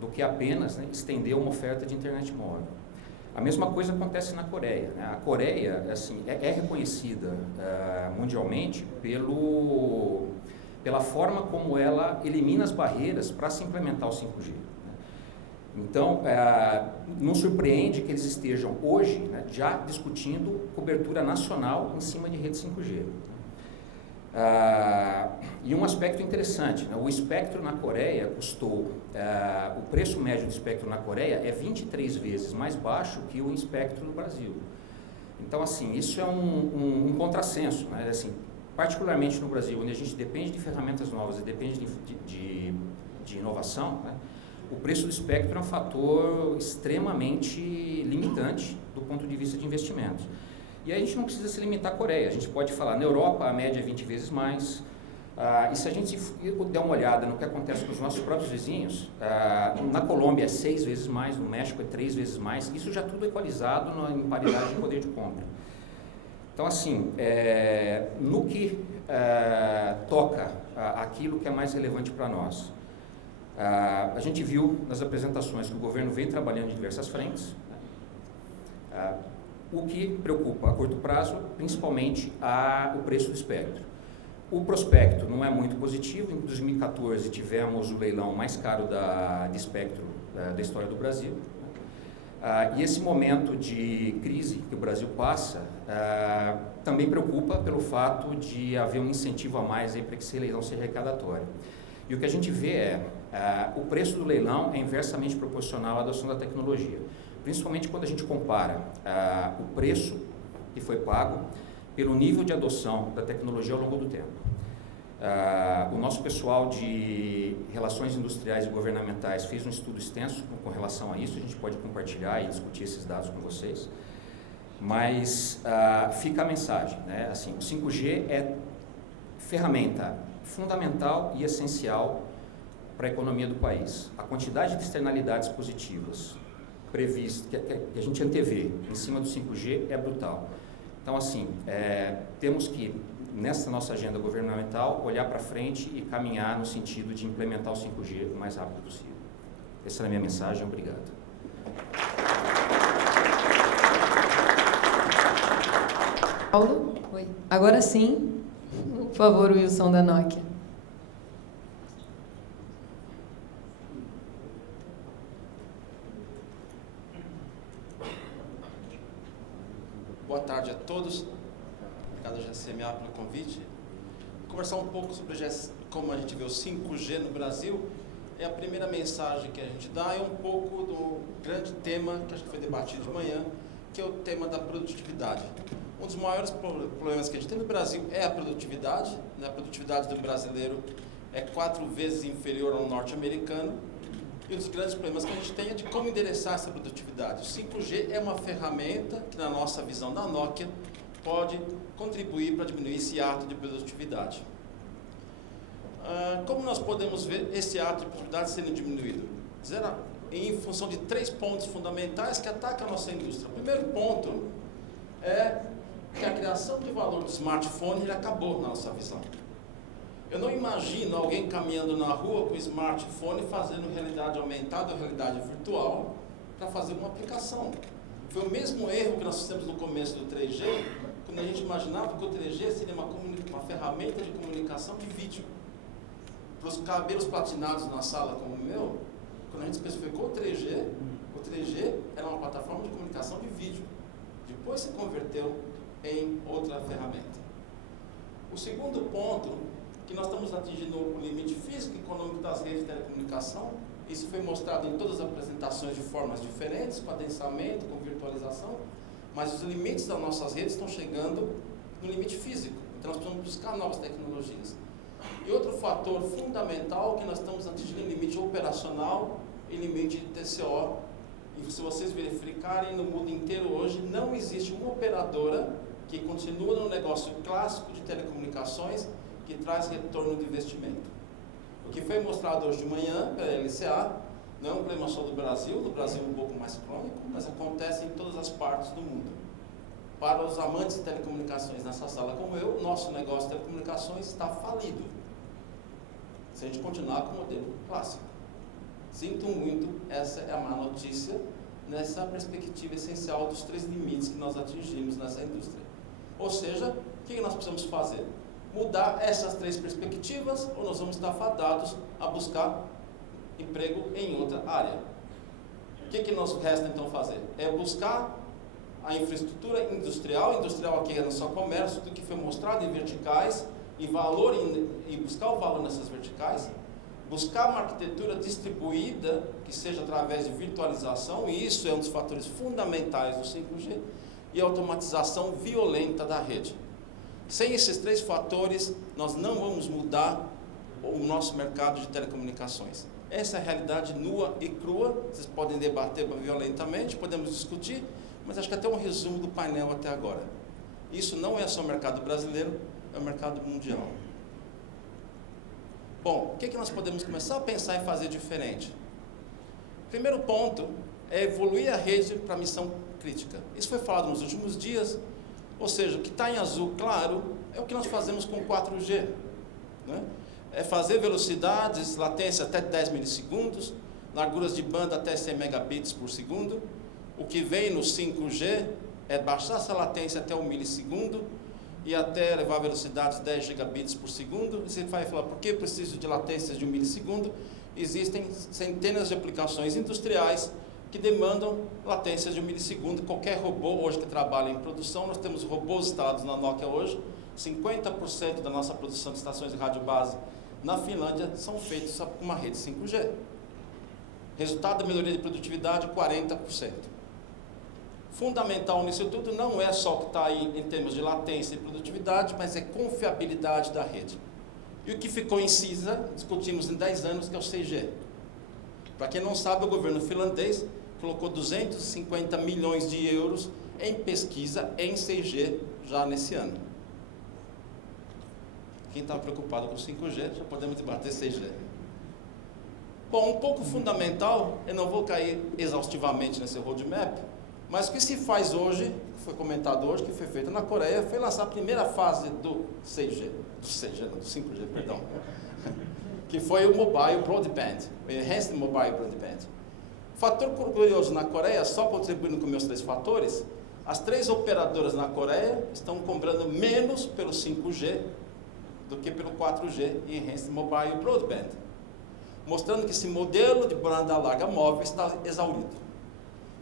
do que apenas, né, estender uma oferta de internet móvel. A mesma coisa acontece na Coreia, né? A Coreia, assim, é reconhecida mundialmente pela forma como ela elimina as barreiras para se implementar o 5G. Né? Então, não surpreende que eles estejam hoje, né, já discutindo cobertura nacional em cima de rede 5G. E um aspecto interessante, né? O espectro na Coreia custou, o preço médio do espectro na Coreia é 23 vezes mais baixo que o espectro no Brasil. Então, assim, isso é um contrassenso, né? Assim, particularmente no Brasil, onde a gente depende de ferramentas novas e depende de inovação, né? O preço do espectro é um fator extremamente limitante do ponto de vista de investimentos. E aí a gente não precisa se limitar à Coreia, a gente pode falar, na Europa a média é 20 vezes mais, e se a gente der uma olhada no que acontece com os nossos próprios vizinhos, na Colômbia é 6 vezes mais, no México é 3 vezes mais, isso já tudo equalizado em paridade de poder de compra. Então, assim, no que toca aquilo que é mais relevante para nós, a gente viu nas apresentações que o governo vem trabalhando em diversas frentes, né? O que preocupa a curto prazo, principalmente, o preço do espectro. O prospecto não é muito positivo. Em 2014 tivemos o leilão mais caro de espectro da história do Brasil. E esse momento de crise que o Brasil passa também preocupa pelo fato de haver um incentivo a mais para que esse leilão seja arrecadatório. E o que a gente vê o preço do leilão é inversamente proporcional à adoção da tecnologia. Principalmente quando a gente compara o preço que foi pago pelo nível de adoção da tecnologia ao longo do tempo. O nosso pessoal de relações industriais e governamentais fez um estudo extenso com relação a isso, a gente pode compartilhar e discutir esses dados com vocês, mas fica a mensagem, né? Assim, o 5G é ferramenta fundamental e essencial para a economia do país. A quantidade de externalidades positivas previsto, que a gente antevê em cima do 5G é brutal. Então, assim, temos que, nessa nossa agenda governamental, olhar para frente e caminhar no sentido de implementar o 5G o mais rápido possível. Essa é a minha mensagem, obrigado. Paulo? Oi. Agora sim, por favor, Wilson da Nokia. Boa tarde a todos. Obrigado, GCMA, pelo convite. Vou conversar um pouco sobre como a gente vê o 5G no Brasil. A primeira mensagem que a gente dá é um pouco do grande tema que acho que foi debatido de manhã, que é o tema da produtividade. Um dos maiores problemas que a gente tem no Brasil é a produtividade, né? A produtividade do brasileiro é 4 vezes inferior ao norte-americano. E um dos grandes problemas que a gente tem é de como endereçar essa produtividade. O 5G é uma ferramenta que, na nossa visão da Nokia, pode contribuir para diminuir esse ato de produtividade. Como nós podemos ver esse ato de produtividade sendo diminuído? Em função de 3 pontos fundamentais que atacam a nossa indústria. O primeiro ponto é que a geração de valor do smartphone ele acabou na nossa visão. Eu não imagino alguém caminhando na rua com o smartphone fazendo realidade aumentada ou realidade virtual para fazer uma aplicação. Foi o mesmo erro que nós fizemos no começo do 3G, quando a gente imaginava que o 3G seria uma ferramenta de comunicação de vídeo. Para os cabelos platinados na sala como o meu, quando a gente especificou o 3G era uma plataforma de comunicação de vídeo. Depois se converteu em outra ferramenta. O segundo ponto, que nós estamos atingindo o limite físico e econômico das redes de telecomunicação. Isso foi mostrado em todas as apresentações de formas diferentes, com adensamento, com virtualização, mas os limites das nossas redes estão chegando no limite físico. Então nós precisamos buscar novas tecnologias. E outro fator fundamental que nós estamos atingindo limite operacional e limite de TCO. E se vocês verificarem no mundo inteiro hoje, não existe uma operadora que continua no negócio clássico de telecomunicações que traz retorno de investimento. O que foi mostrado hoje de manhã pela LCA não é um problema só do Brasil um pouco mais crônico, mas acontece em todas as partes do mundo. Para os amantes de telecomunicações nessa sala como eu, nosso negócio de telecomunicações está falido, se a gente continuar com o modelo clássico. Sinto muito, essa é a má notícia nessa perspectiva essencial dos 3 limites que nós atingimos nessa indústria. Ou seja, o que nós precisamos fazer? Mudar essas 3 perspectivas ou nós vamos estar fadados a buscar emprego em outra área. O que nos resta então fazer? É buscar a infraestrutura industrial aqui é no só comércio, do que foi mostrado em verticais, e buscar o valor nessas verticais, buscar uma arquitetura distribuída, que seja através de virtualização, e isso é um dos fatores fundamentais do 5G, e automatização violenta da rede. Sem esses 3 fatores, nós não vamos mudar o nosso mercado de telecomunicações. Essa é a realidade nua e crua. Vocês podem debater violentamente, podemos discutir, mas acho que até um resumo do painel até agora. Isso não é só o mercado brasileiro, é o mercado mundial. Bom, o que nós podemos começar a pensar em fazer diferente? Primeiro ponto é evoluir a rede para a missão crítica. Isso foi falado nos últimos dias. Ou seja, o que está em azul claro é o que nós fazemos com 4G. Né? É fazer velocidades, latência até 10 milissegundos, larguras de banda até 100 megabits por segundo. O que vem no 5G é baixar essa latência até 1 milissegundo e até levar velocidades 10 gigabits por segundo. E você vai falar, por que preciso de latências de 1 milissegundo? Existem centenas de aplicações industriais que demandam latências de 1 milissegundo. Qualquer robô hoje que trabalha em produção, nós temos robôs instalados na Nokia hoje, 50% da nossa produção de estações de rádio base na Finlândia são feitos com uma rede 5G. Resultado da melhoria de produtividade, 40%. Fundamental nisso tudo não é só o que está aí em termos de latência e produtividade, mas é confiabilidade da rede. E o que ficou em cinza, discutimos em 10 anos, que é o 6G. Para quem não sabe, o governo finlandês colocou 250 milhões de euros em pesquisa em 6G já nesse ano. Quem está preocupado com 5G, já podemos debater 6G. Bom, um pouco fundamental, eu não vou cair exaustivamente nesse roadmap, mas o que se faz hoje, que foi comentado hoje, que foi feito na Coreia, foi lançar a primeira fase do 5G, perdão, que foi o Mobile Broadband, o Enhanced Mobile Broadband. Fator curioso na Coreia, só contribuindo com meus 3 fatores, as 3 operadoras na Coreia estão cobrando menos pelo 5G do que pelo 4G e Enhanced Mobile Broadband, mostrando que esse modelo de banda larga móvel está exaurido.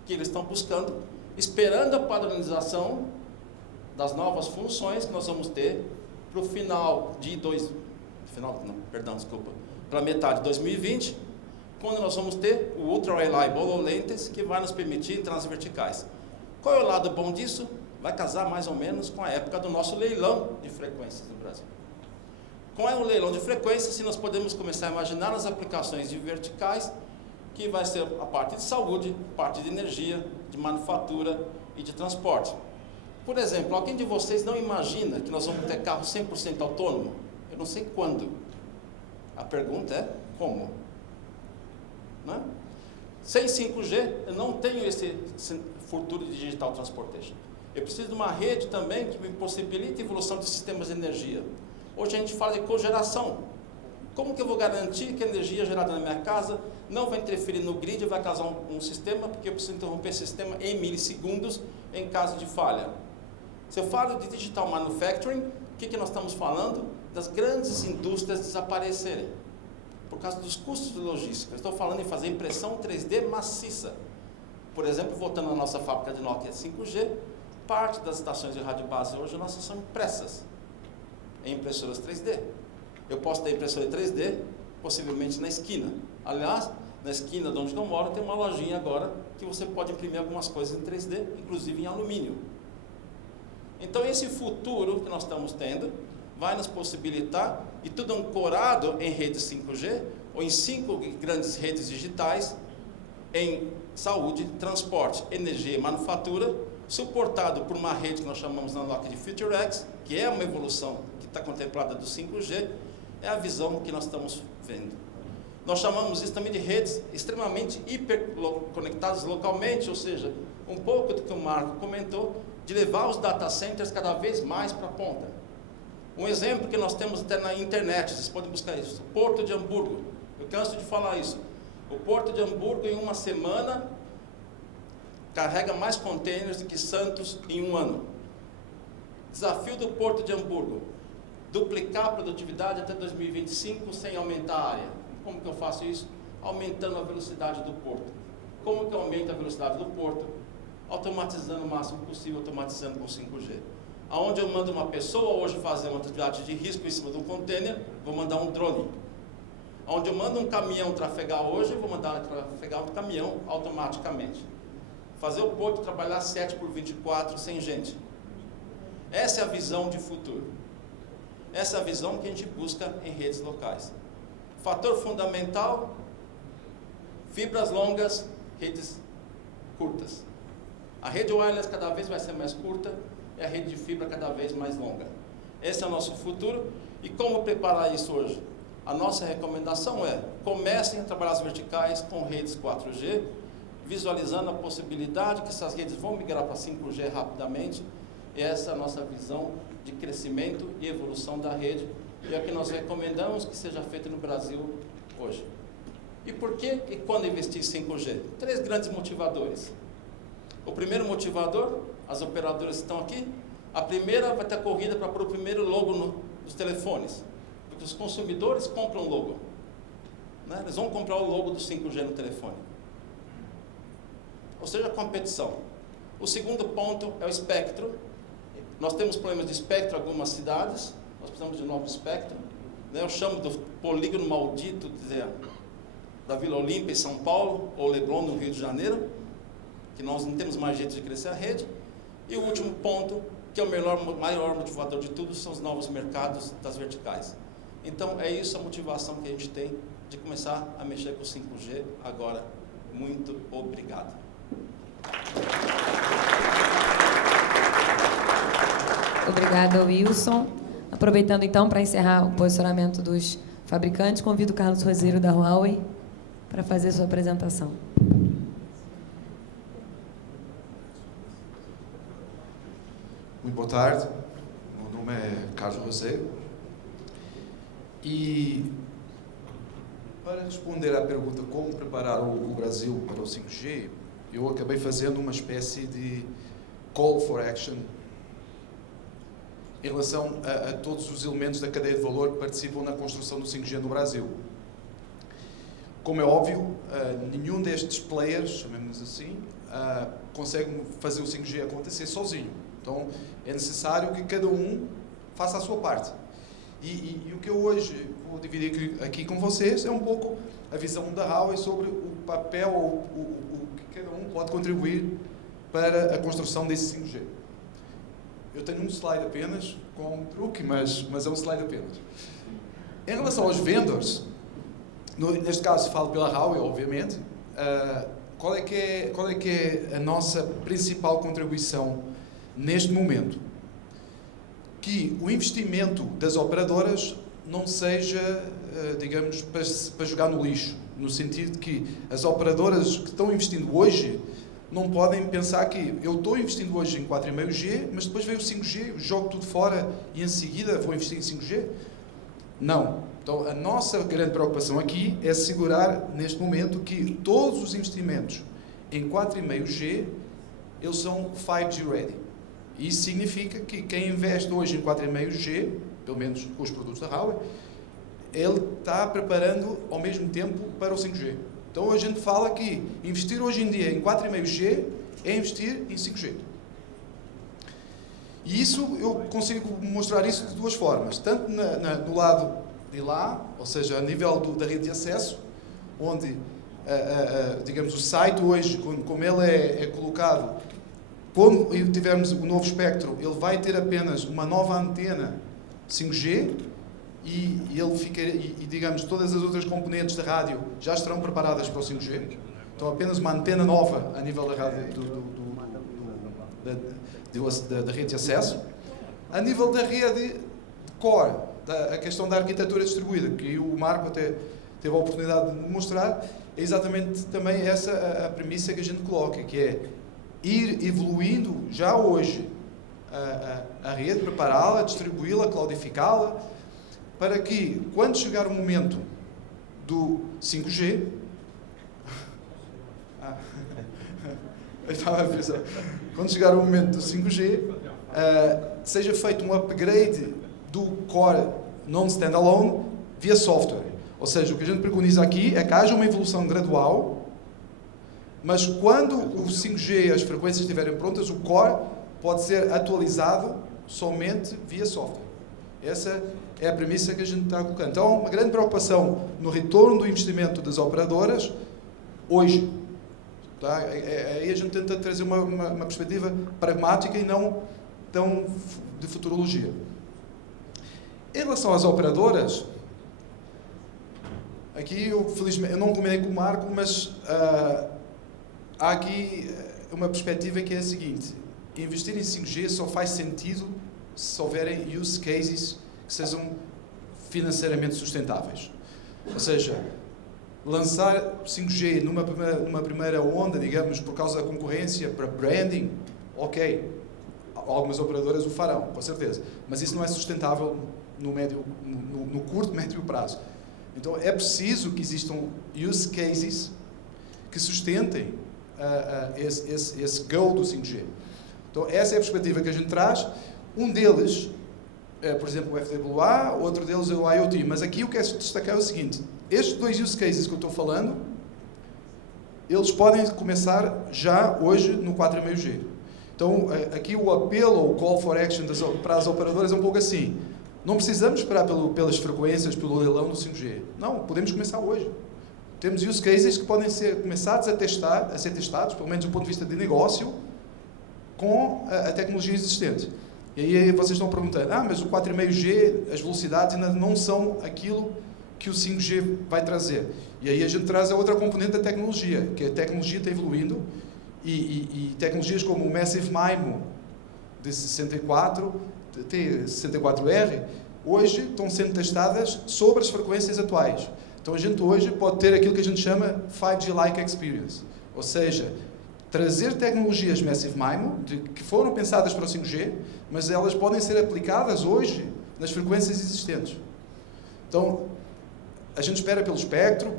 Que eles estão buscando, esperando a padronização das novas funções que nós vamos ter para o final de para metade de 2020, quando nós vamos ter o Ultra Reliable Low Latency, que vai nos permitir entrar nas verticais. Qual é o lado bom disso? Vai casar mais ou menos com a época do nosso leilão de frequências no Brasil. Com o leilão de frequências, se nós podemos começar a imaginar as aplicações de verticais, que vai ser a parte de saúde, parte de energia, de manufatura e de transporte. Por exemplo, alguém de vocês não imagina que nós vamos ter carro 100% autônomo? Eu não sei quando. A pergunta é como? Né? Sem 5G, eu não tenho esse futuro de digital transportation. Eu preciso de uma rede também que me possibilite a evolução de sistemas de energia. Hoje a gente fala de cogeração. Como que eu vou garantir que a energia gerada na minha casa não vai interferir no grid e vai causar um sistema, porque eu preciso interromper esse sistema em milissegundos em caso de falha. Se eu falo de digital manufacturing, o que nós estamos falando? Das grandes indústrias desaparecerem, por causa dos custos de logística. Eu estou falando em fazer impressão 3D maciça. Por exemplo, voltando à nossa fábrica de Nokia 5G, parte das estações de rádio base hoje nossas são impressas em impressoras 3D. Eu posso ter impressora 3D, possivelmente na esquina. Aliás, na esquina de onde eu moro tem uma lojinha agora que você pode imprimir algumas coisas em 3D, inclusive em alumínio. Então esse futuro que nós estamos tendo vai nos possibilitar, e tudo ancorado em redes 5G, ou em 5 grandes redes digitais, em saúde, transporte, energia e manufatura, suportado por uma rede que nós chamamos na Nokia de FutureX, que é uma evolução que está contemplada do 5G, é a visão que nós estamos vendo. Nós chamamos isso também de redes extremamente hiperconectadas localmente, ou seja, um pouco do que o Marco comentou, de levar os data centers cada vez mais para a ponta. Um exemplo que nós temos até na internet, vocês podem buscar isso, o Porto de Hamburgo. Eu canso de falar isso. O Porto de Hamburgo, em uma semana, carrega mais containers do que Santos em um ano. Desafio do Porto de Hamburgo: duplicar a produtividade até 2025 sem aumentar a área. Como que eu faço isso? Aumentando a velocidade do porto. Como que eu aumento a velocidade do porto? Automatizando o máximo possível, automatizando com 5G. Aonde eu mando uma pessoa hoje fazer uma atividade de risco em cima de um container, vou mandar um drone. Onde eu mando um caminhão trafegar hoje, eu vou mandar trafegar um caminhão automaticamente. Fazer o porto trabalhar 7/24 sem gente. Essa é a visão de futuro. Essa é a visão que a gente busca em redes locais. Fator fundamental: fibras longas, redes curtas. A rede wireless cada vez vai ser mais curta e a rede de fibra cada vez mais longa. Esse é o nosso futuro. E como preparar isso hoje? A nossa recomendação é: comecem a trabalhar as verticais com redes 4G, visualizando a possibilidade que essas redes vão migrar para 5G rapidamente. E essa é a nossa visão de crescimento e evolução da rede, e é o que nós recomendamos que seja feito no Brasil hoje. E por que e quando investir em 5G? 3 grandes motivadores. O primeiro motivador, as operadoras estão aqui. A primeira vai ter a corrida para pôr o primeiro logo nos telefones, porque os consumidores compram logo, né? Eles vão comprar o logo do 5G no telefone. Ou seja, a competição. O segundo ponto é o espectro. Nós temos problemas de espectro em algumas cidades, nós precisamos de novo espectro. Eu chamo do polígono maldito da Vila Olímpia em São Paulo, ou Leblon no Rio de Janeiro, que nós não temos mais jeito de crescer a rede. E o último ponto, que é o maior motivador de tudo, são os novos mercados das verticais. Então é isso a motivação que a gente tem de começar a mexer com o 5G agora. Muito obrigado. Obrigada, Wilson. Aproveitando então para encerrar o posicionamento dos fabricantes, convido o Carlos Roseiro da Huawei para fazer sua apresentação. Muito boa tarde, meu nome é Carlos Roseiro e para responder à pergunta como preparar o Brasil para o 5G, eu acabei fazendo uma espécie de call for action em relação a todos os elementos da cadeia de valor que participam na construção do 5G no Brasil. Como é óbvio, nenhum destes players, chamemos assim, consegue fazer o 5G acontecer sozinho. Então, é necessário que cada um faça a sua parte. E o que eu hoje vou dividir aqui com vocês é um pouco a visão da Huawei sobre o papel, o que cada um pode contribuir para a construção desse 5G. Eu tenho um slide apenas, com um truque, mas é um slide apenas. Em relação aos vendors, neste caso falo pela Huawei, obviamente, qual é que é a nossa principal contribuição neste momento? Que o investimento das operadoras não seja, digamos, para jogar no lixo, no sentido de que as operadoras que estão investindo hoje não podem pensar que eu estou investindo hoje em 4,5G, mas depois veio o 5G, jogo tudo fora e em seguida vou investir em 5G. Não. Então, a nossa grande preocupação aqui é assegurar, neste momento, que todos os investimentos em 4,5G, eles são 5G ready. Isso significa que quem investe hoje em 4,5G, pelo menos com os produtos da Huawei, ele está preparando ao mesmo tempo para o 5G. Então, a gente fala que investir hoje em dia em 4,5G é investir em 5G. E isso, eu consigo mostrar isso de duas formas. Tanto no lado de lá, ou seja, a nível da rede de acesso, onde, digamos, o site hoje, como ele é colocado, quando tivermos o novo espectro, ele vai ter apenas uma nova antena 5G, e ele fica, digamos, todas as outras componentes da rádio já estarão preparadas para o 5G. Então, apenas uma antena nova a nível da rádio da rede de acesso. A nível da rede core, a questão da arquitetura distribuída, que o Marco até teve a oportunidade de mostrar, é exatamente também essa a premissa que a gente coloca, que é ir evoluindo já hoje a rede, prepará-la, distribuí-la, claudificá-la, para que, quando chegar o momento do 5G, quando chegar o momento do 5G, seja feito um upgrade do core non-standalone via software. Ou seja, o que a gente preconiza aqui é que haja uma evolução gradual, mas quando o 5G e as frequências estiverem prontas, o core pode ser atualizado somente via software. Essa é a premissa que a gente está colocando. Então, uma grande preocupação no retorno do investimento das operadoras hoje. Tá? Aí a gente tenta trazer uma perspectiva pragmática e não tão de futurologia. Em relação às operadoras, aqui felizmente eu não combinei com o Marco, mas há aqui uma perspectiva que é a seguinte: investir em 5G só faz sentido se houverem use cases que sejam financeiramente sustentáveis. Ou seja, lançar 5G numa primeira onda, digamos, por causa da concorrência, para branding, ok. Algumas operadoras o farão, com certeza. Mas isso não é sustentável no curto, médio prazo. Então, é preciso que existam use cases que sustentem esse goal do 5G. Então, essa é a perspectiva que a gente traz. Um deles é, por exemplo, o FWA, outro deles é o IoT. Mas aqui o que é destacar é o seguinte: estes dois use cases que eu estou falando, eles podem começar já hoje no 4,5G. Então, aqui o apelo, o call for action para as operadoras é um pouco assim: não precisamos esperar pelas frequências, pelo leilão do 5G. Não, podemos começar hoje. Temos use cases que podem ser começados a ser testados, pelo menos do ponto de vista de negócio, com a tecnologia existente. E aí vocês estão perguntando: mas o 4,5G, as velocidades ainda não são aquilo que o 5G vai trazer. E aí a gente traz a outra componente da tecnologia, que a tecnologia está evoluindo, e tecnologias como o Massive MIMO de 64R, hoje estão sendo testadas sobre as frequências atuais. Então a gente hoje pode ter aquilo que a gente chama 5G-like experience, ou seja, trazer tecnologias Massive MIMO, que foram pensadas para o 5G, mas elas podem ser aplicadas hoje nas frequências existentes. Então, a gente espera pelo espectro,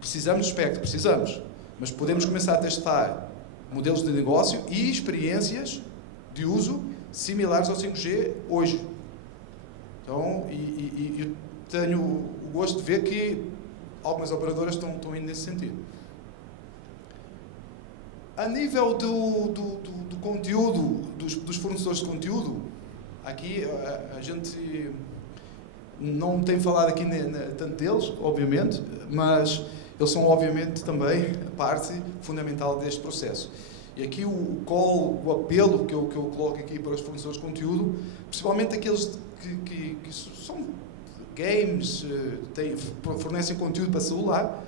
precisamos de espectro, precisamos, mas podemos começar a testar modelos de negócio e experiências de uso similares ao 5G hoje. Então, eu tenho o gosto de ver que algumas operadoras estão indo nesse sentido. A nível do conteúdo, dos fornecedores de conteúdo, aqui a gente não tem falado aqui tanto deles, obviamente, mas eles são, obviamente, também a parte fundamental deste processo. E aqui o call, o apelo que eu coloco aqui para os fornecedores de conteúdo, principalmente aqueles que são games, fornecem conteúdo para celular,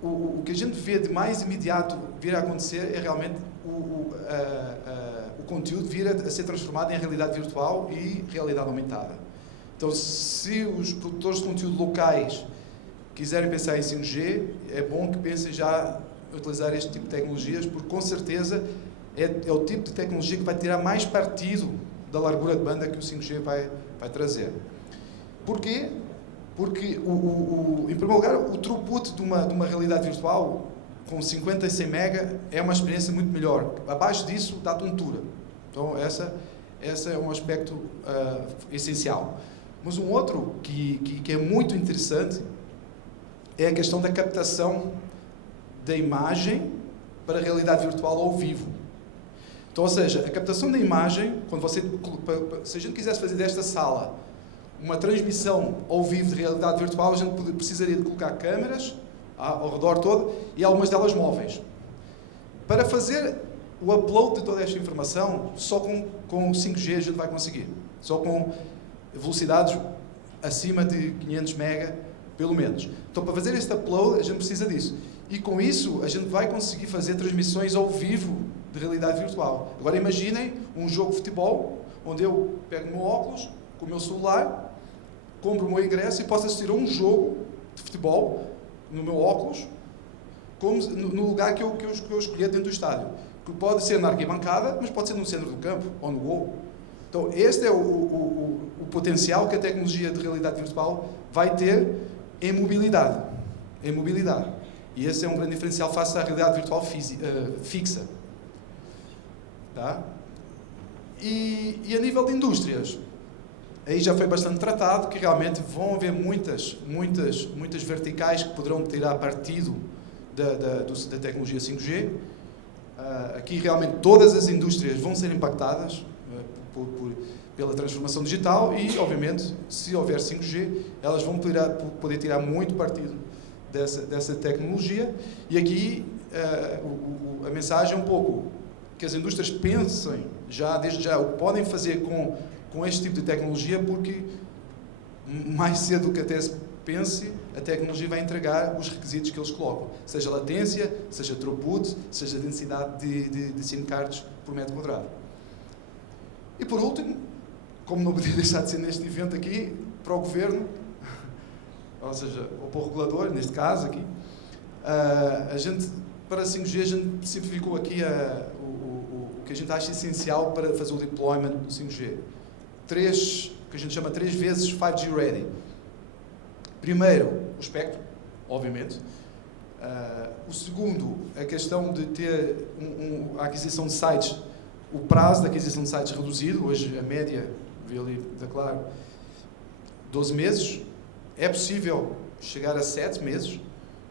o que a gente vê de mais imediato vir a acontecer é realmente o conteúdo vir a ser transformado em realidade virtual e realidade aumentada. Então, se os produtores de conteúdo locais quiserem pensar em 5G, é bom que pensem já utilizar este tipo de tecnologias, porque com certeza é o tipo de tecnologia que vai tirar mais partido da largura de banda que o 5G vai trazer. Porquê? Porque, em primeiro lugar, o throughput de uma realidade virtual com 50 e 100 mega é uma experiência muito melhor. Abaixo disso, dá tontura. Então, esse é um aspecto essencial. Mas um outro que é muito interessante é a questão da captação da imagem para a realidade virtual ao vivo. Então, ou seja, a captação da imagem, se a gente quisesse fazer desta sala uma transmissão ao vivo de realidade virtual, a gente precisaria de colocar câmeras ao redor todo e algumas delas móveis. Para fazer o upload de toda esta informação, só com 5G a gente vai conseguir. Só com velocidades acima de 500 mega, pelo menos. Então, para fazer este upload, a gente precisa disso. E com isso, a gente vai conseguir fazer transmissões ao vivo de realidade virtual. Agora, imaginem um jogo de futebol, onde eu pego o meu óculos, com o meu celular, compro o meu ingresso e posso assistir a um jogo de futebol no meu óculos, como no lugar que eu escolher dentro do estádio. Que pode ser na arquibancada, mas pode ser no centro do campo ou no gol. Então, este é o potencial que a tecnologia de realidade virtual vai ter em mobilidade. E esse é um grande diferencial face à realidade virtual fixa. Tá? E a nível de indústrias, aí já foi bastante tratado que realmente vão haver muitas verticais que poderão tirar partido da tecnologia 5G. Aqui realmente todas as indústrias vão ser impactadas pela transformação digital e, obviamente, se houver 5G, elas vão poder tirar muito partido dessa tecnologia. E aqui a mensagem é um pouco que as indústrias pensem desde já o que podem fazer com este tipo de tecnologia, porque mais cedo do que até se pense, a tecnologia vai entregar os requisitos que eles colocam, seja latência, seja throughput, seja densidade de SIM cards por metro quadrado. E por último, como não podia deixar de ser neste evento aqui, para o Governo, ou seja, ou para o regulador, neste caso aqui, a gente, para a 5G, a gente simplificou aqui o que a gente acha essencial para fazer o deployment do 5G. Que a gente chama 3 vezes 5G ready. Primeiro, o espectro, obviamente. O segundo, a questão de ter a aquisição de sites, o prazo da aquisição de sites reduzido. Hoje a média, vi ali, está claro, 12 meses. É possível chegar a 7 meses.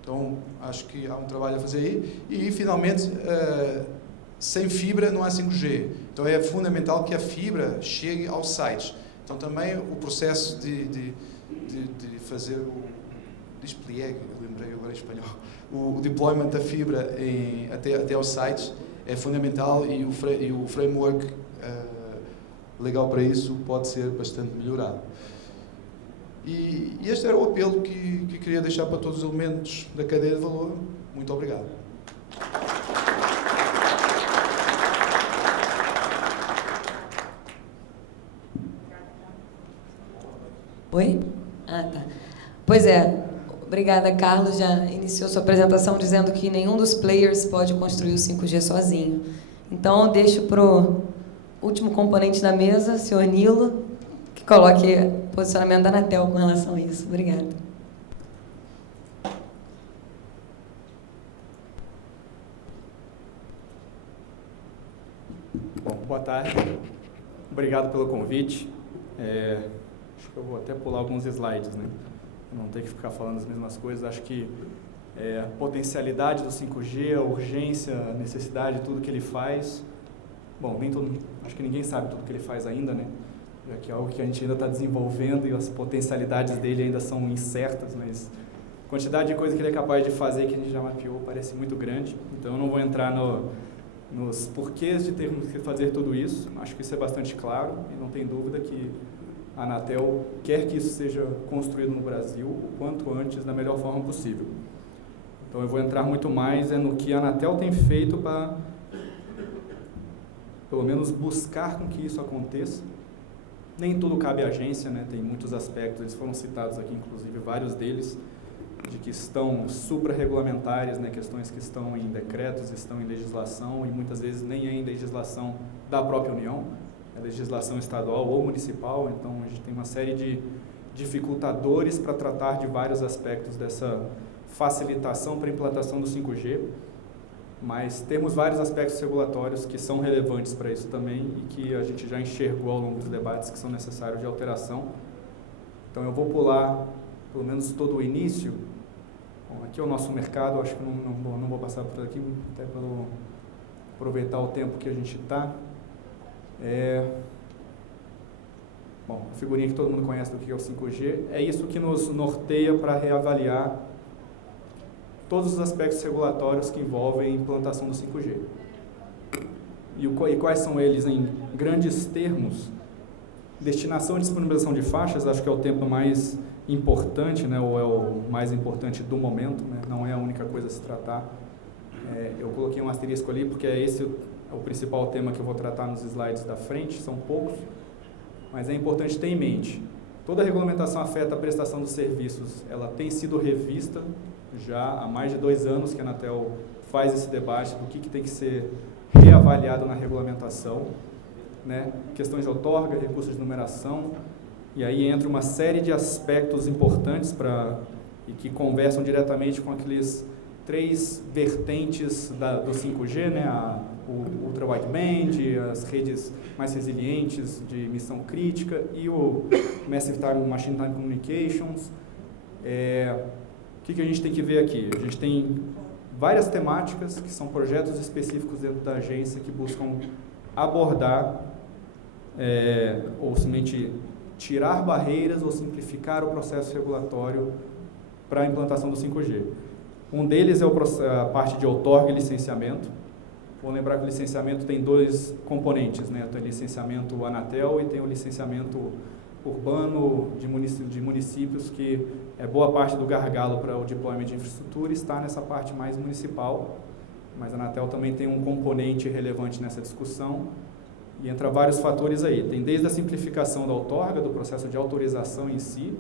Então, acho que há um trabalho a fazer aí. E, finalmente, sem fibra não há 5G. Então, é fundamental que a fibra chegue aos sites. Então, também o processo de fazer o despliegue, lembrei agora em espanhol, o deployment da fibra até aos sites é fundamental e o framework legal para isso pode ser bastante melhorado. E este era o apelo que queria deixar para todos os elementos da cadeia de valor. Muito obrigado. Oi? Ah, tá. Pois é. Obrigada, Carlos. Já iniciou sua apresentação dizendo que nenhum dos players pode construir o 5G sozinho. Então, eu deixo para o último componente da mesa, senhor Nilo, que coloque o posicionamento da Anatel com relação a isso. Obrigada. Bom, boa tarde. Obrigado pelo convite. Acho que eu vou até pular alguns slides, né? Não ter que ficar falando as mesmas coisas. Acho que a potencialidade do 5G, a urgência, a necessidade, tudo que ele faz. Bom, acho que ninguém sabe tudo que ele faz ainda, né? Já que é algo que a gente ainda está desenvolvendo e as potencialidades dele ainda são incertas, mas a quantidade de coisa que ele é capaz de fazer que a gente já mapeou parece muito grande. Então eu não vou entrar nos porquês de termos que fazer tudo isso. Acho que isso é bastante claro e não tem dúvida que a Anatel quer que isso seja construído no Brasil o quanto antes, da melhor forma possível. Então eu vou entrar muito mais no que a Anatel tem feito para, pelo menos, buscar com que isso aconteça. Nem tudo cabe à agência, né? Tem muitos aspectos, eles foram citados aqui, inclusive vários deles, de que estão supra-regulamentares, né, questões que estão em decretos, estão em legislação, e muitas vezes nem é em legislação da própria União, é legislação estadual ou municipal. Então a gente tem uma série de dificultadores para tratar de vários aspectos dessa facilitação para a implantação do 5G, mas temos vários aspectos regulatórios que são relevantes para isso também e que a gente já enxergou ao longo dos debates que são necessários de alteração. Então eu vou pular pelo menos todo o início. Bom, aqui é o nosso mercado, acho que não vou passar por aqui, até para aproveitar o tempo que a gente está. Bom, a figurinha que todo mundo conhece do que é o 5G, é isso que nos norteia para reavaliar todos os aspectos regulatórios que envolvem a implantação do 5G. E quais são eles em grandes termos? Destinação e disponibilização de faixas, acho que é o tema mais importante, né, ou é o mais importante do momento, né, não é a única coisa a se tratar. Eu coloquei um asterisco ali porque esse é o principal tema que eu vou tratar nos slides da frente, são poucos, mas é importante ter em mente. Toda a regulamentação afeta a prestação dos serviços, ela tem sido revista já há mais de 2 anos que a Anatel faz esse debate do que tem que ser reavaliado na regulamentação, né? Questões de outorga, recursos de numeração, e aí entra uma série de aspectos importantes e que conversam diretamente com aqueles 3 vertentes do 5G, né? O Ultra Wideband, as redes mais resilientes de missão crítica e o Massive Machine Time Communications. O que a gente tem que ver aqui? A gente tem várias temáticas que são projetos específicos dentro da agência que buscam abordar ou simplesmente tirar barreiras ou simplificar o processo regulatório para a implantação do 5G. Um deles é a parte de outorga e licenciamento. Vou lembrar que o licenciamento tem 2 componentes, né? Tem o licenciamento Anatel e tem o licenciamento urbano de municípios, que é boa parte do gargalo para o deployment de infraestrutura, está nessa parte mais municipal, mas a Anatel também tem um componente relevante nessa discussão, e entra vários fatores aí. Tem desde a simplificação da outorga, do processo de autorização em si,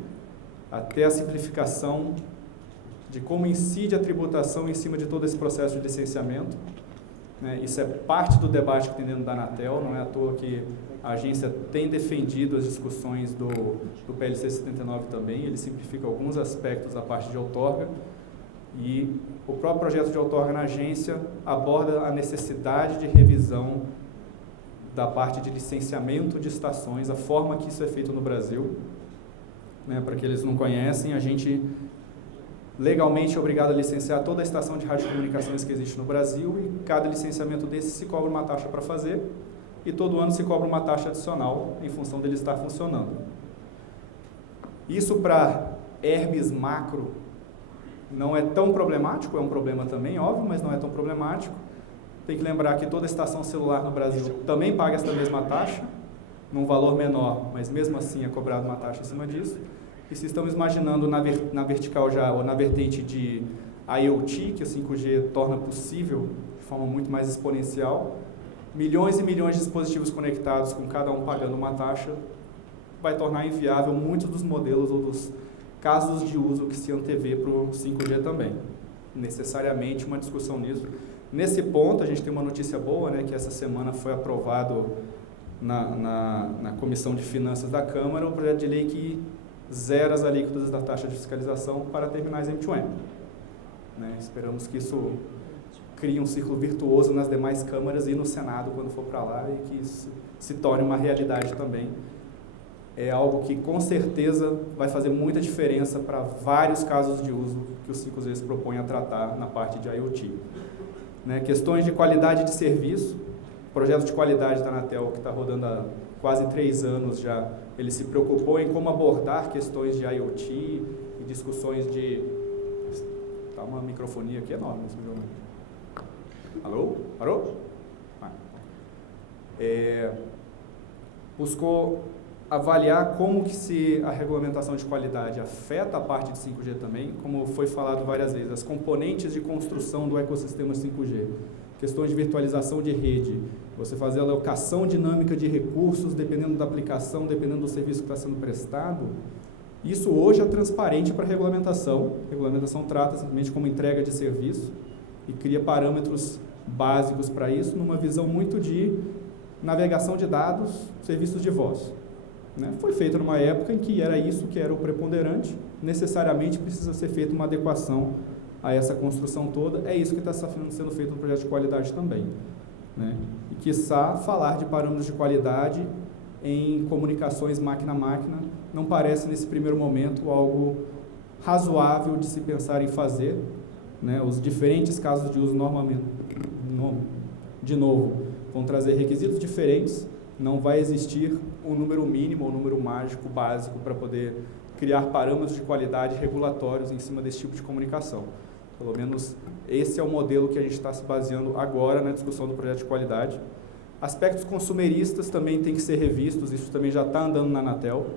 até a simplificação de como incide a tributação em cima de todo esse processo de licenciamento. Isso é parte do debate que tem dentro da Anatel, não é à toa que a agência tem defendido as discussões do PLC 79 também, ele simplifica alguns aspectos da parte de outorga, e o próprio projeto de outorga na agência aborda a necessidade de revisão da parte de licenciamento de estações, a forma que isso é feito no Brasil. Para aqueles que não conhecem, a gente legalmente é obrigado a licenciar toda a estação de radiocomunicações que existe no Brasil, e cada licenciamento desse se cobra uma taxa para fazer, e todo ano se cobra uma taxa adicional em função dele estar funcionando. Isso para herbes macro não é tão problemático, é um problema também, óbvio, mas não é tão problemático. Tem que lembrar que toda estação celular no Brasil também paga essa mesma taxa, num valor menor, mas mesmo assim é cobrado uma taxa acima disso. E se estamos imaginando na vertical já, ou na vertente de IoT, que o 5G torna possível de forma muito mais exponencial, milhões e milhões de dispositivos conectados, com cada um pagando uma taxa, vai tornar inviável muitos dos modelos ou dos casos de uso que se antevê para o 5G também. Necessariamente uma discussão nisso. Nesse ponto, a gente tem uma notícia boa, né, que essa semana foi aprovado na Comissão de Finanças da Câmara o projeto de lei que zera as alíquotas da taxa de fiscalização para terminais M2M. Esperamos que isso crie um círculo virtuoso nas demais câmaras e no Senado, quando for para lá, e que isso se torne uma realidade também. É algo que, com certeza, vai fazer muita diferença para vários casos de uso que o 5G se propõe a tratar na parte de IoT. Questões de qualidade de serviço, projeto de qualidade da Anatel, que está rodando há quase 3 anos já, ele se preocupou em como abordar questões de IoT e discussões de... Está uma microfonia aqui enorme nesse vídeo. Alô? Parou? Buscou avaliar como que a regulamentação de qualidade afeta a parte de 5G também, como foi falado várias vezes, as componentes de construção do ecossistema 5G, questões de virtualização de rede, você fazer a alocação dinâmica de recursos, dependendo da aplicação, dependendo do serviço que está sendo prestado, Isso hoje é transparente para a regulamentação. A regulamentação trata simplesmente como entrega de serviço e cria parâmetros básicos para isso, numa visão muito de navegação de dados, serviços de voz. Né? Foi feito numa época em que era isso que era o preponderante, necessariamente precisa ser feita uma adequação a essa construção toda. É isso que está sendo feito no projeto de qualidade também. Né? E, quiçá, falar de parâmetros de qualidade em comunicações máquina a máquina não parece, nesse primeiro momento, algo razoável de se pensar em fazer. Né? Os diferentes casos de uso normalmente, de novo, vão trazer requisitos diferentes, não vai existir um número mínimo ou um número mágico básico para poder criar parâmetros de qualidade regulatórios em cima desse tipo de comunicação. Pelo menos esse é o modelo que a gente está se baseando agora na discussão do projeto de qualidade. Aspectos consumeristas também têm que ser revistos, isso também já está andando na Anatel.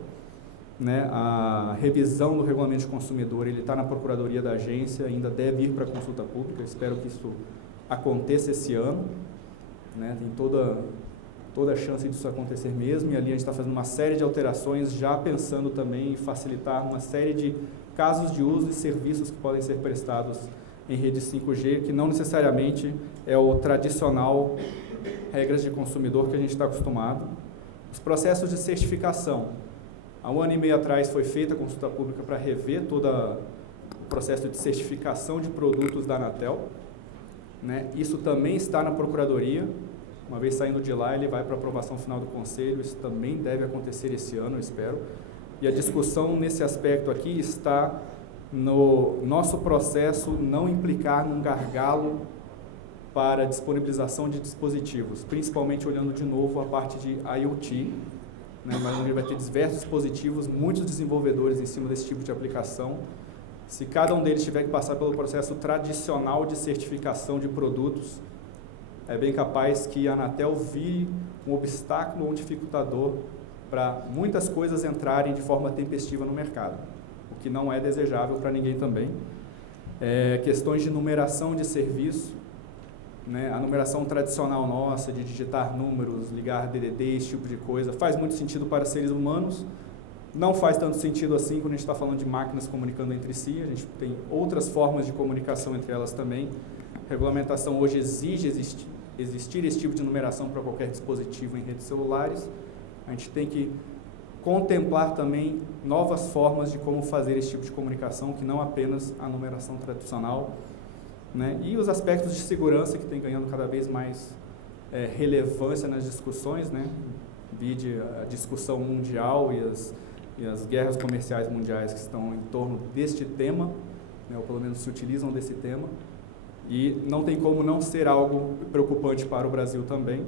Né? A revisão do regulamento de consumidor, ele está na procuradoria da agência, ainda deve ir para a consulta pública, espero que isso aconteça esse ano. Né? Tem toda a chance disso acontecer mesmo, e ali a gente está fazendo uma série de alterações, já pensando também em facilitar uma série de casos de uso e serviços que podem ser prestados em rede 5G, que não necessariamente é o tradicional regras de consumidor que a gente está acostumado. Os processos de certificação. Há 1 ano e meio atrás foi feita a consulta pública para rever todo o processo de certificação de produtos da Anatel. Né? Isso também está na Procuradoria. Uma vez saindo de lá, ele vai para a aprovação final do Conselho. Isso também deve acontecer esse ano, eu espero. E a discussão nesse aspecto aqui está no nosso processo não implicar num gargalo para a disponibilização de dispositivos, principalmente olhando de novo a parte de IoT, né, mas onde vai ter diversos dispositivos, muitos desenvolvedores em cima desse tipo de aplicação. Se cada um deles tiver que passar pelo processo tradicional de certificação de produtos, é bem capaz que a Anatel vire um obstáculo ou um dificultador para muitas coisas entrarem de forma tempestiva no mercado, o que não é desejável para ninguém também. Questões de numeração de serviço, né? A numeração tradicional nossa de digitar números, ligar DDD, esse tipo de coisa, faz muito sentido para seres humanos, não faz tanto sentido assim quando a gente está falando de máquinas comunicando entre si. A gente tem outras formas de comunicação entre elas também. A regulamentação hoje exige existir esse tipo de numeração para qualquer dispositivo em redes celulares. A gente tem que contemplar também novas formas de como fazer esse tipo de comunicação, que não apenas a numeração tradicional. Né? E os aspectos de segurança que têm ganhando cada vez mais relevância nas discussões, né? Vide a discussão mundial e as guerras comerciais mundiais que estão em torno deste tema, né? Ou pelo menos se utilizam desse tema. E não tem como não ser algo preocupante para o Brasil também.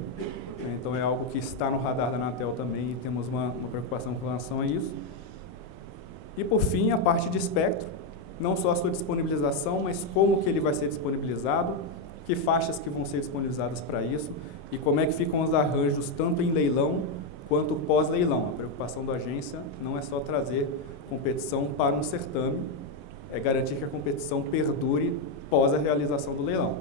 Né? Então é algo que está no radar da Anatel também e temos uma preocupação com relação a isso. E por fim, a parte de espectro, não só a sua disponibilização, mas como que ele vai ser disponibilizado, que faixas que vão ser disponibilizadas para isso e como é que ficam os arranjos tanto em leilão quanto pós-leilão. A preocupação da agência não é só trazer competição para um certame, é garantir que a competição perdure pós a realização do leilão.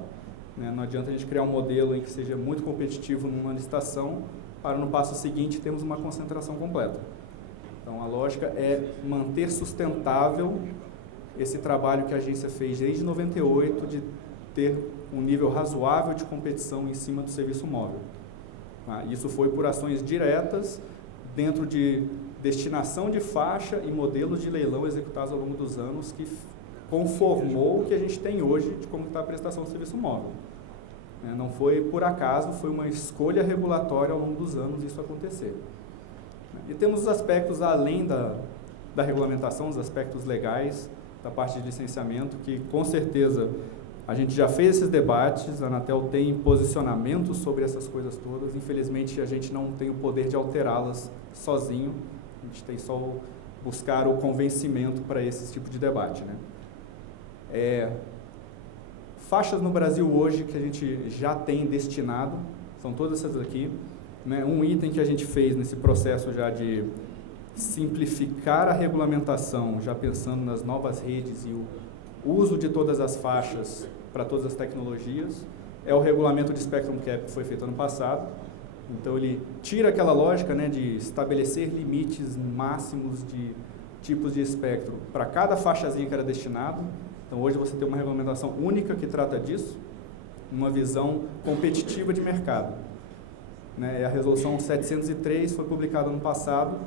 Né? Não adianta a gente criar um modelo em que seja muito competitivo numa licitação, para no passo seguinte termos uma concentração completa. Então a lógica é manter sustentável esse trabalho que a agência fez desde 98 de ter um nível razoável de competição em cima do serviço móvel. Isso foi por ações diretas dentro de destinação de faixa e modelos de leilão executados ao longo dos anos que conformou o que a gente tem hoje de como está a prestação do serviço móvel. Não foi por acaso, foi uma escolha regulatória ao longo dos anos isso acontecer. E temos os aspectos além da regulamentação, os aspectos legais, da parte de licenciamento, que com certeza a gente já fez esses debates, a Anatel tem posicionamento sobre essas coisas todas, infelizmente a gente não tem o poder de alterá-las sozinho, a gente tem só buscar o convencimento para esse tipo de debate. Né? Faixas no Brasil hoje que a gente já tem destinado, são todas essas aqui, né? Um item que a gente fez nesse processo já de simplificar a regulamentação, já pensando nas novas redes e o uso de todas as faixas para todas as tecnologias, é o regulamento de Spectrum Cap que foi feito ano passado. Então ele tira aquela lógica, né, de estabelecer limites máximos de tipos de espectro para cada faixazinha que era destinado. Então, hoje você tem uma regulamentação única que trata disso, uma visão competitiva de mercado. Né? A resolução 703 foi publicada no passado,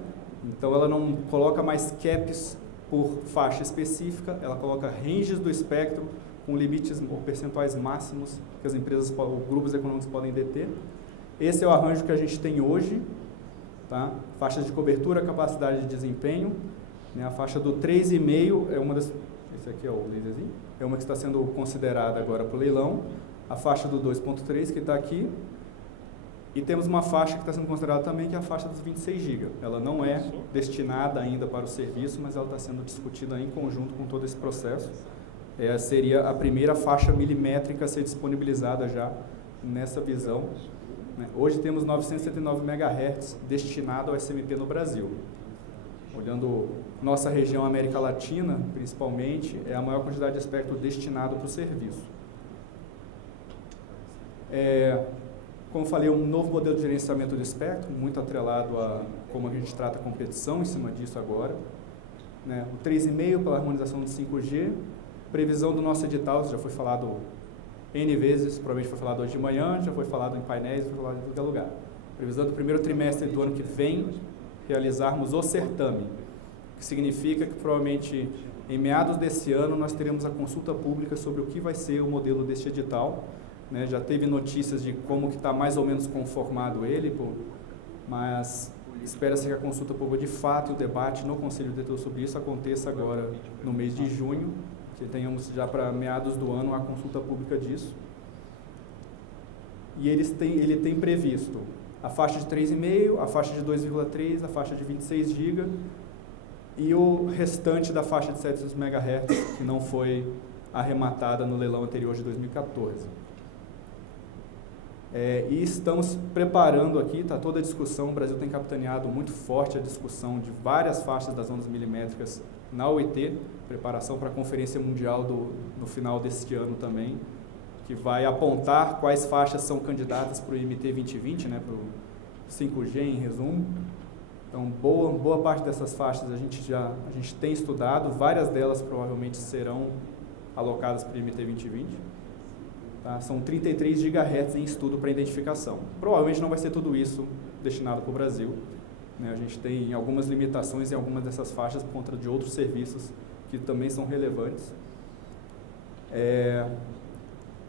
então ela não coloca mais caps por faixa específica, ela coloca ranges do espectro com limites ou percentuais máximos que as empresas ou grupos econômicos podem deter. Esse é o arranjo que a gente tem hoje, tá? Faixas de cobertura, capacidade de desempenho, né? A faixa do 3,5 é uma das... Esse aqui é o laserzinho, é uma que está sendo considerada agora para o leilão. A faixa do 2.3 que está aqui. E temos uma faixa que está sendo considerada também, que é a faixa dos 26 GB. Ela não é destinada ainda para o serviço, mas ela está sendo discutida em conjunto com todo esse processo. Seria a primeira faixa milimétrica a ser disponibilizada já nessa visão. Hoje temos 979 MHz destinado ao SMP no Brasil. Olhando nossa região América Latina, principalmente, é a maior quantidade de espectro destinado para o serviço. Como falei, um novo modelo de gerenciamento do espectro, muito atrelado a como a gente trata a competição em cima disso agora. Né? O 3,5 pela harmonização do 5G, previsão do nosso edital, já foi falado N vezes, provavelmente foi falado hoje de manhã, já foi falado em painéis, foi falado em todo lugar. Previsão do primeiro trimestre do ano que vem, realizarmos o certame, que significa que provavelmente em meados desse ano nós teremos a consulta pública sobre o que vai ser o modelo deste edital. Né, já teve notícias de como que está mais ou menos conformado ele, mas espera-se que a consulta pública de fato e o debate no Conselho Diretor sobre isso aconteça agora no mês de junho, que tenhamos já para meados do ano a consulta pública disso. E ele tem previsto a faixa de 3,5, a faixa de 2,3, a faixa de 26 GB e o restante da faixa de 700 MHz que não foi arrematada no leilão anterior de 2014. E estamos preparando aqui, está toda a discussão, o Brasil tem capitaneado muito forte a discussão de várias faixas das ondas milimétricas na OIT, preparação para a Conferência Mundial no final deste ano também, que vai apontar quais faixas são candidatas para o IMT 2020, né, para o 5G em resumo. Então, boa parte dessas faixas a gente tem estudado, várias delas provavelmente serão alocadas para o IMT 2020. Tá? São 33 GHz em estudo para identificação. Provavelmente não vai ser tudo isso destinado para o Brasil. Né? A gente tem algumas limitações em algumas dessas faixas por conta de outros serviços que também são relevantes.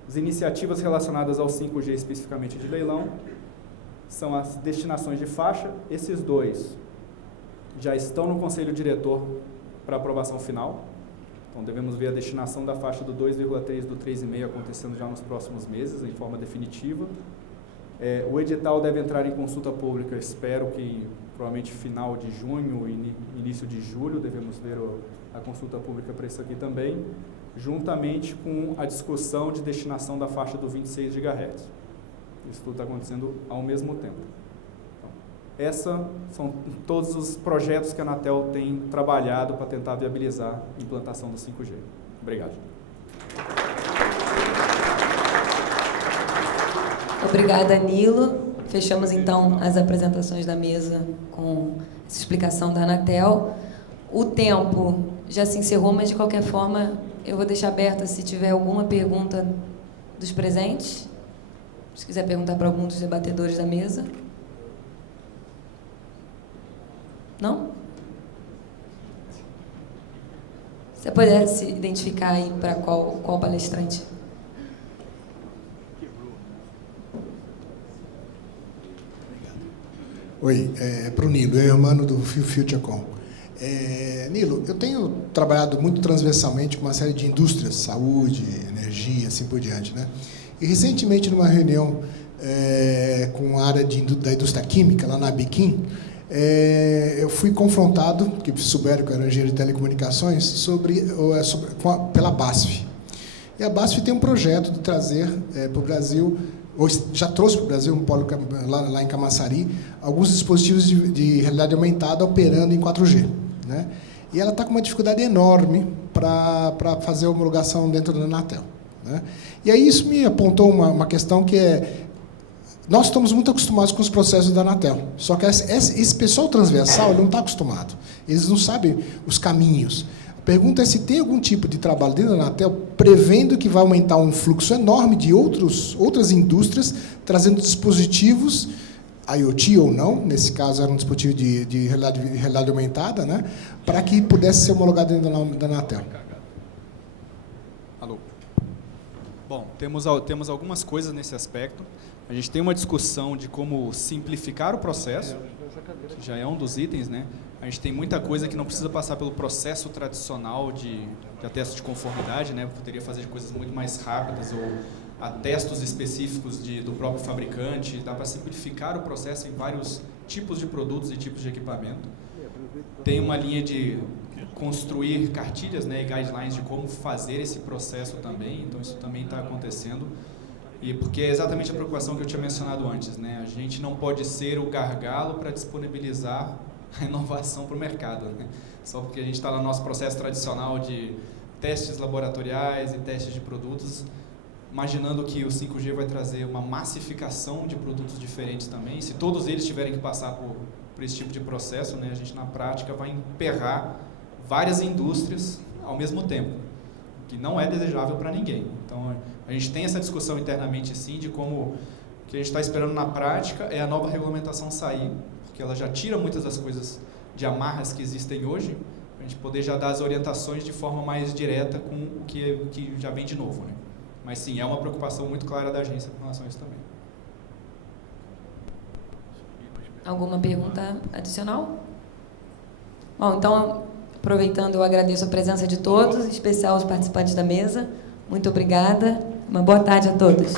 As iniciativas relacionadas ao 5G especificamente de leilão são as destinações de faixa. Esses dois já estão no Conselho Diretor para aprovação final. Então, devemos ver a destinação da faixa do 2,3 e do 3,5 acontecendo já nos próximos meses, em forma definitiva. O edital deve entrar em consulta pública, espero que provavelmente final de junho, início de julho, devemos ver a consulta pública para isso aqui também, juntamente com a discussão de destinação da faixa do 26 GHz. Isso tudo está acontecendo ao mesmo tempo. Esses são todos os projetos que a Anatel tem trabalhado para tentar viabilizar a implantação do 5G. Obrigado. Obrigada, Nilo. Fechamos, então, as apresentações da mesa com essa explicação da Anatel. O tempo já se encerrou, mas, de qualquer forma, eu vou deixar aberta se tiver alguma pergunta dos presentes. Se quiser perguntar para algum dos debatedores da mesa. Não? Se você puder se identificar aí para qual palestrante. Oi, para o Nilo, eu e o Mano do FutureCom. Nilo, eu tenho trabalhado muito transversalmente com uma série de indústrias, saúde, energia, assim por diante, né? E recentemente, numa reunião com a área da indústria química, lá na Biquim, eu fui confrontado, que souberam que eu era engenheiro de telecomunicações, pela BASF. E a BASF tem um projeto de trazer para o Brasil, ou já trouxe para o Brasil, um polo lá em Camaçari, alguns dispositivos de realidade aumentada operando em 4G. Né? E ela está com uma dificuldade enorme para fazer a homologação dentro da Anatel. Né? E aí isso me apontou uma questão que Nós estamos muito acostumados com os processos da Anatel, só que esse pessoal transversal não está acostumado. Eles não sabem os caminhos. A pergunta é se tem algum tipo de trabalho dentro da Anatel prevendo que vai aumentar um fluxo enorme de outras indústrias, trazendo dispositivos, IoT ou não, nesse caso era um dispositivo de realidade aumentada, né, para que pudesse ser homologado dentro da Anatel. Alô. Bom, temos algumas coisas nesse aspecto. A gente tem uma discussão de como simplificar o processo, que já é um dos itens, né? A gente tem muita coisa que não precisa passar pelo processo tradicional de ateste de conformidade, né? Poderia fazer coisas muito mais rápidas ou atestos específicos do próprio fabricante. Dá para simplificar o processo em vários tipos de produtos e tipos de equipamento. Tem uma linha de construir cartilhas, né, e guidelines de como fazer esse processo também. Então isso também está acontecendo. E porque é exatamente a preocupação que eu tinha mencionado antes, né? A gente não pode ser o gargalo para disponibilizar a inovação para o mercado, né? Só porque a gente está no nosso processo tradicional de testes laboratoriais e testes de produtos, imaginando que o 5G vai trazer uma massificação de produtos diferentes também. Se todos eles tiverem que passar por esse tipo de processo, né, a gente na prática vai emperrar várias indústrias ao mesmo tempo, que não é desejável para ninguém. Então, a gente tem essa discussão internamente, sim, de como o que a gente está esperando na prática é a nova regulamentação sair, porque ela já tira muitas das coisas de amarras que existem hoje, para a gente poder já dar as orientações de forma mais direta com o que já vem de novo, né? Mas, sim, é uma preocupação muito clara da agência com relação a isso também. Alguma pergunta adicional? Bom, então, aproveitando, eu agradeço a presença de todos, em especial os participantes da mesa. Muito obrigada. Uma boa tarde a todos.